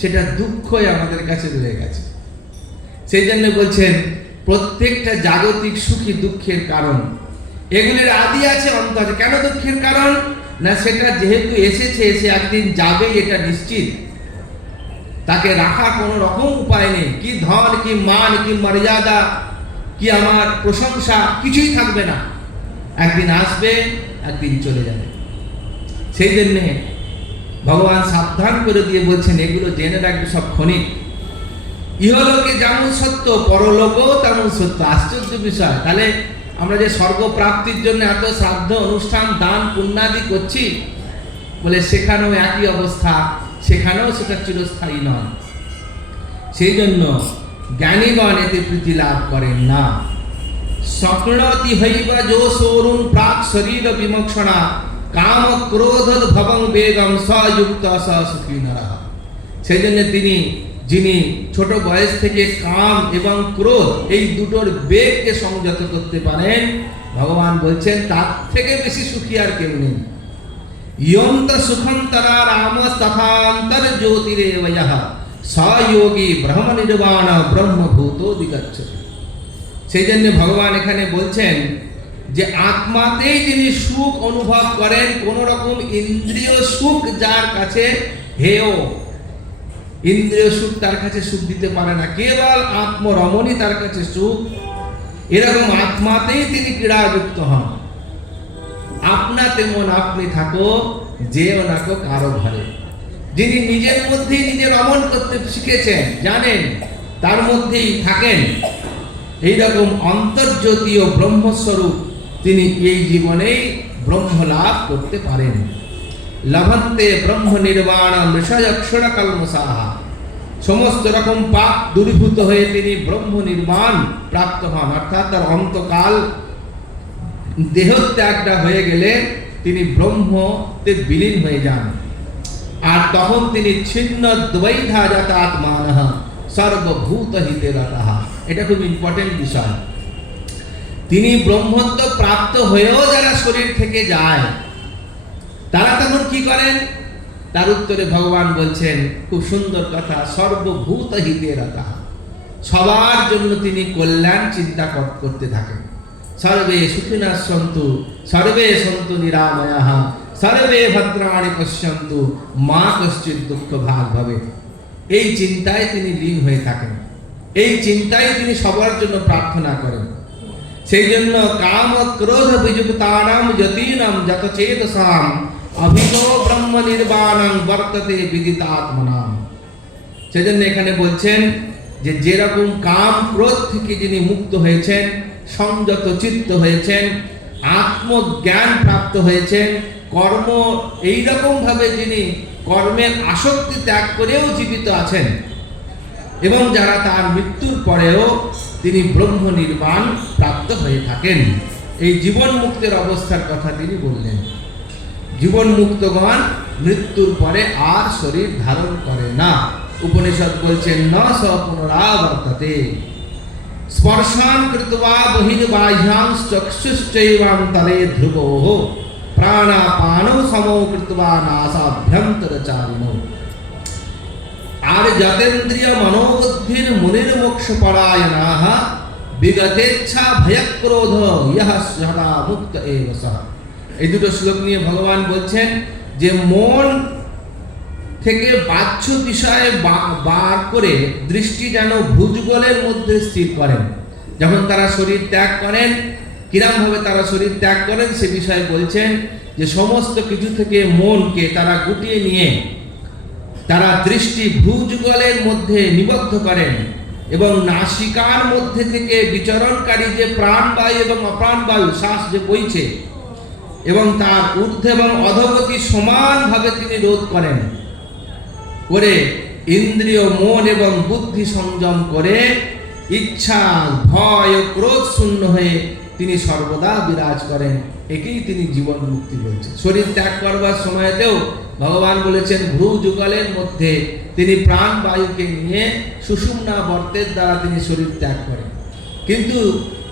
সেটা দুঃখই আমাদের কাছে রয়ে গেছে। সেই জন্য বলছেন প্রত্যেকটা জাগতিক সুখী দুঃখের কারণ। এগুলির আদি আছে, অন্ত আছে। কেন দুঃখের কারণ? না সেটা যেহেতু এসেছে, সে একদিন যাবে, এটা নিশ্চিত। তাকে রাখা কোনো রকম উপায় নেই। কি ধন, কি মান, কি মর্যাদা, কি আমার প্রশংসা, কিছুই থাকবে না। একদিন আসবে, একদিন চলে যাবে। সেই জন্যে ভগবান সাবধান করে দিয়ে বলছেন এগুলো জেনে রাখবে, সব ক্ষণিক। ইহলোকে যেমন সত্য, পরলোকেও তেমন সত্য। আশ্চর্য বিষয়। তাহলে আমরা যে স্বর্গ প্রাপ্তির জন্য এত শ্রাদ্ধ, অনুষ্ঠান, দান, পুণ্যাদি করছি, বলে সেখানেও একই অবস্থা, সেখানেও সেটা চিরস্থায়ী নয়। সেই জন্য জ্ঞানীগণ এতে প্রীতি লাভ করেন না। স্বপ্নতি হইব যো সৌরুণ প্রাক শরীর বিমক্ষণা কাম ক্রোধ ভবং বেগম সযুক্ত সুখী নরঃ। সেই জন্য যিনি ছোট বয়স থেকে কাম এবং ক্রোধ এই দুটোর বেগকে সংযত করতে পারেন, ভগবান বলছেন তার থেকে বেশি সুখী আর কেউ নেই। ইয়ন্ত সুখন্তরা রাম তথান্তর জ্যোতিরেবয়ঃ সয়োগী ব্রহ্ম নির্বাণ ব্রহ্মভূত দিগচ্ছতি। সেই জন্য ভগবান এখানে বলছেন যে আত্মাতেই যিনি সুখ অনুভব করেন, কোন রকম ইন্দ্রিয় সুখ যার কাছে হেয়, ইন্দ্রিয় সুখ তার কাছে সুখ দিতে পারে না। কেবল আত্মরমণই তার কাছে সুখ। এরকম আত্মাতেই তিনি ক্রীড়াযুক্ত হন। আপনা তেমন আপনি থাকো, যেও নাকো কারো ঘরে। যিনি নিজের মধ্যেই নিজে রমণ করতে শিখেছেন, জানেন, তার মধ্যেই থাকেন, এইরকম অন্তর্জ্যোতীয় ব্রহ্মস্বরূপ তিনি এই জীবনেই ব্রহ্ম লাভ করতে পারেন। লভন্তে ব্রহ্ম নির্বাণ মৃষয়ক্ষণ কলমসাহা। সমস্ত রকম পাপ দূরীভূত হয়ে তিনি ব্রহ্ম নির্বাণ প্রাপ্ত হন, অর্থাৎ তার অন্তকাল দেহত্যাগটা হয়ে গেলে তিনি ব্রহ্মতে বিলীন হয়ে যান। আর তখন তিনি ছিন্ন দ্বৈধা জাতাত্মানঃ সর্বভূত হিতে রতঃ। এটা খুব ইম্পর্টেন্ট বিষয়। তিনি ব্রহ্মত্ব প্রাপ্ত হয়েও যারা শরীর থেকে যায়, তারা তখন কি করেন? তার উত্তরে ভগবান বলছেন খুব সুন্দর কথা, সর্বভূত হিতে রতঃ। সবার জন্য তিনি কল্যাণ চিন্তা করতে থাকেন। সর্বে সুখিনঃ সন্তু সর্বে সন্তু নিরাময়াঃ সর্বে ভদ্রাণি পশ্যন্তু মা কশ্চিৎ দুঃখ ভাগ ভবেৎ। এই চিন্তায় তিনি লীন হয়ে থাকেন, এই চিন্তায় তিনি সবার জন্য প্রার্থনা করেন। সেই জন্য কাম ক্রোধ বিযুক্তানাম যতীনাম যতচেতসাম অভিতো ব্রহ্ম নির্বাণং বর্ততে বিদিতাত্মনাম। সেজন্য এখানে বলছেন যে যেরকম কাম ক্রোধ থেকে যিনি মুক্ত হয়েছেন, সংযত চিত্ত হয়েছেন, আত্মজ্ঞান প্রাপ্ত হয়েছেন, কর্ম এইরকম ভাবে যিনি কর্মের আসক্তি ত্যাগ করেও জীবিত আছেন, এবং যারা তার মৃত্যুর পরেও তিনি ব্রহ্ম নির্বাণ প্রাপ্ত হয়ে থাকেন, এই জীবন মুক্তের অবস্থার কথা তিনি বললেন। জীবন মুক্তগণ মৃত্যুর পরে আর শরীর ধারণ করে না। উপনিষদ বলছেন ন স পুনরাবর্ততে স্পর্শান কৃত্বা বহির্বাহ্যাং চক্ষুশ্চৈবান্তরে ধ্রুবোঃ প্রাণাপানৌ সমৌ কৃত্বা নাসাভ্যন্তরচারিণো। আর যতেন্দ্রিয় মনোবুদ্ধির মুনির্মোক্ষ পরায়ণাঃ বিগতেচ্ছা ভয়ক্রোধ ইহ সদা মুক্ত এব সঃ। এই দুটো শ্লোক নিয়ে ভগবান বলছেন যে মন থেকে বাহ্য বিষয়ে বার করে দৃষ্টি যেন ভুজগলের মধ্যে স্থির করেন। যখন তারা শরীর ত্যাগ করেন, কিরম ভাবে তারা শরীর ত্যাগ করেন সে বিষয়ে বলছেন যে সমস্ত কিছু থেকে মনকে তারা গুটিয়ে নিয়ে তারা দৃষ্টি ভুজগলের মধ্যে নিবদ্ধ করেন, এবং নাসিকার মধ্যে থেকে বিচরণকারী যে প্রাণবায়ু এবং অপ্রাণবায়ু শ্বাস যে বইছে, এবং তার ঊর্ধ্ব এবং অধোগতি সমানভাবে তিনি রোধ করেন, করে ইন্দ্রিয় মন এবং বুদ্ধি সংযম করে ইচ্ছা ভয় ও ক্রোধ শূন্য হয়ে তিনি সর্বদা বিরাজ করেন। একেই তিনি জীবন মুক্তি বলছেন। শরীর ত্যাগ করবার সময়তেও ভগবান বলেছেন ভ্রু যুগলের মধ্যে তিনি প্রাণ বায়ুকে নিয়ে সুষুম্না বর্তের দ্বারা তিনি শরীর ত্যাগ করেন। কিন্তু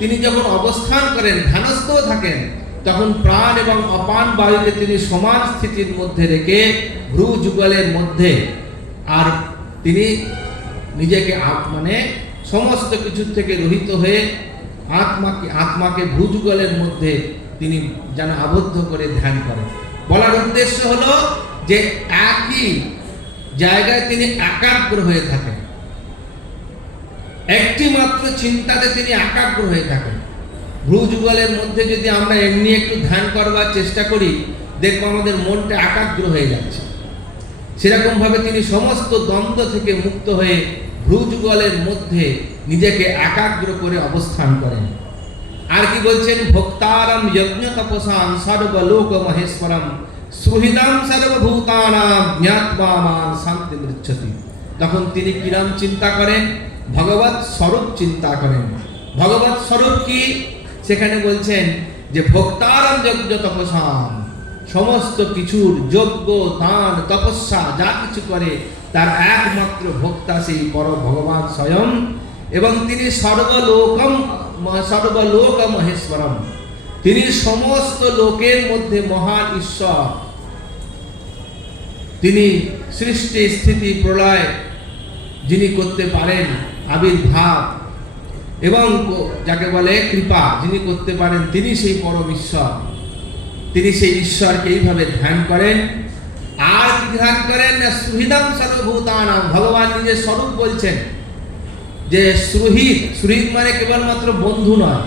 তিনি যখন অবস্থান করেন, ধ্যানস্থ থাকেন, তখন প্রাণ এবং অপান বায়ুকে তিনি সমান স্থিতির মধ্যে রেখে ভ্রু যুগলের মধ্যে, আর তিনি নিজেকে মানে সমস্ত কিছুর থেকে রহিত হয়ে আত্মাকে ভুজগলের মধ্যে তিনি যেন আবদ্ধ করে ধ্যান করেন। বলার উদ্দেশ্য হলো যে একই জায়গায় তিনি একাগ্র হয়ে থাকেন, একটি মাত্র চিন্তাতে তিনি একাগ্র হয়ে থাকেন। ভ্রুযুগলের মধ্যে যদি আমরা এমনি একটু ধ্যান করবার চেষ্টা করি, দেখবো আমাদের মনটা একাগ্র হয়ে যাচ্ছে। সেরকম ভাবে তিনি সমস্ত দ্বন্দ্ব থেকে মুক্ত হয়ে ভ্রুযুগলের মধ্যে নিজেকে একাগ্র করে অবস্থান করেন। আর কি বলছেন? ভোক্তারম যজ্ঞ তপসাম সর্বলোক মহেশ্বরম সুহৃদম সর্বভূতানাম জ্ঞাত্বা মাং শান্তি মৃচ্ছতি। তখন তিনি কিরম চিন্তা করেন? ভগবৎ স্বরূপ চিন্তা করেন। ভগবৎ স্বরূপ কি? সেখানে বলছেন যে ভোক্তারম যজ্ঞ তপসাম, সমস্ত কিছুর যজ্ঞ দান তপস্যা যা কিছু করে তার একমাত্র ভোক্তা সেই পর ভগবান স্বয়ং, এবং তিনি সর্বলোক মহেশ্বরম, তিনি সমস্ত লোকের মধ্যে মহান ঈশ্বর। তিনি সৃষ্টি স্থিতি প্রলয় যিনি করতে পারেন, আবির্ভাব এবং যাকে বলে কৃপা যিনি করতে পারেন, তিনি সেই পরম ঈশ্বর। তিনি সেই ঈশ্বরকে এইভাবে ধ্যান করেন। আর কি ধ্যান করেন? সুহৃদম সর্বভূতানাম, ভগবান নিজের স্বরূপ বলছেন যে সুহৃদ, সুহৃদ মানে কেবলমাত্র বন্ধু নয়।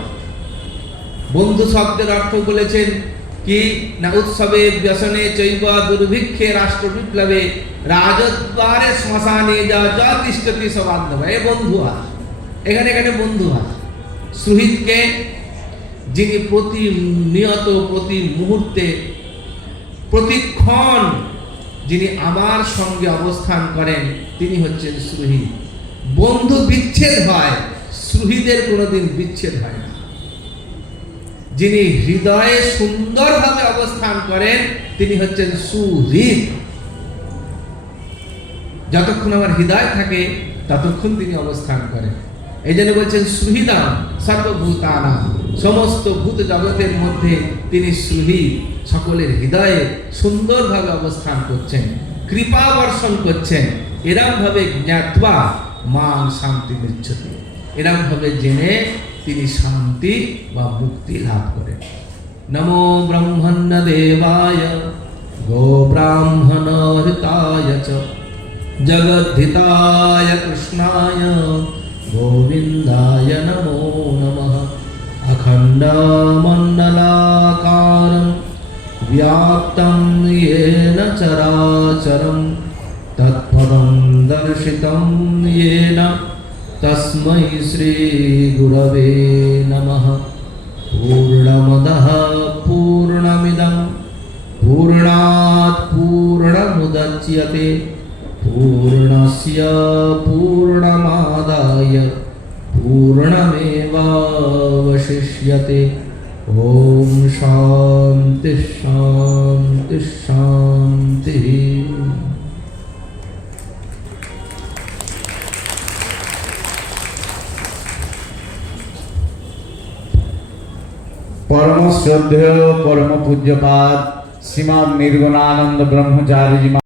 বন্ধু শব্দের অর্থ বলেছেন কি না, উৎসবে ব্যসনে চৈব দুর্ভিক্ষে রাষ্ট্র বিপ্লবে রাজদ্বারে শ্মশানে যা যা তিষ্ঠতি সবান্ধব, এ বন্ধু হয়। এখানে বন্ধু হয় সুহৃদকে, যিনি প্রতিনিয়ত প্রতি মুহূর্তে প্রতিক্ষণ যিনি আমার সঙ্গে অবস্থান করেন, তিনি হচ্ছেন সুহৃদ। বন্ধু বিচ্ছেদ হয়, সুহৃদের কোনোদিন বিচ্ছেদ হয় না। যিনি হৃদয়ে সুন্দরভাবে অবস্থান করেন, তিনি হচ্ছেন সুহৃদ। যতক্ষণ আমার হৃদয় থাকে ততক্ষণ তিনি অবস্থান করেন। এই জন্য বলছেন সুহৃদাম সর্বভূতানাম, সমস্ত ভূত জগতের মধ্যে তিনি সুহৃদ, সকলের হৃদয়ে সুন্দরভাবে অবস্থান করছেন, কৃপা বর্ষণ করছেন। এরম ভাবে জ্ঞাত্বা মান শান্তি নিচ্ছতি, এরম ভাবে জেনে তিনি শান্তি বা মুক্তি লাভ করেন। নমো ব্রহ্মণ্য দেবায় গো ব্রাহ্মণ হৃতায় চ জগদ্ধিতায় কৃষ্ণায় গোবিন্দায় নমো নমঃ। अखण्डमण्डलाकारं व्याप्तं येन चराचरं तत्पदं दर्शितं येन तस्मै श्रीगुरवे नमः। पूर्णमदः पूर्णमिदं पूर्णात् पूर्णमुदच्यते पूर्णस्य पूर्णमादाय पूर्णमेवावशिष्यते। ओम शांति शांति शांति। परम श्रद्धेय परम पूज्यपाद श्रीमान निर्गुणानंद ब्रह्मचारी जी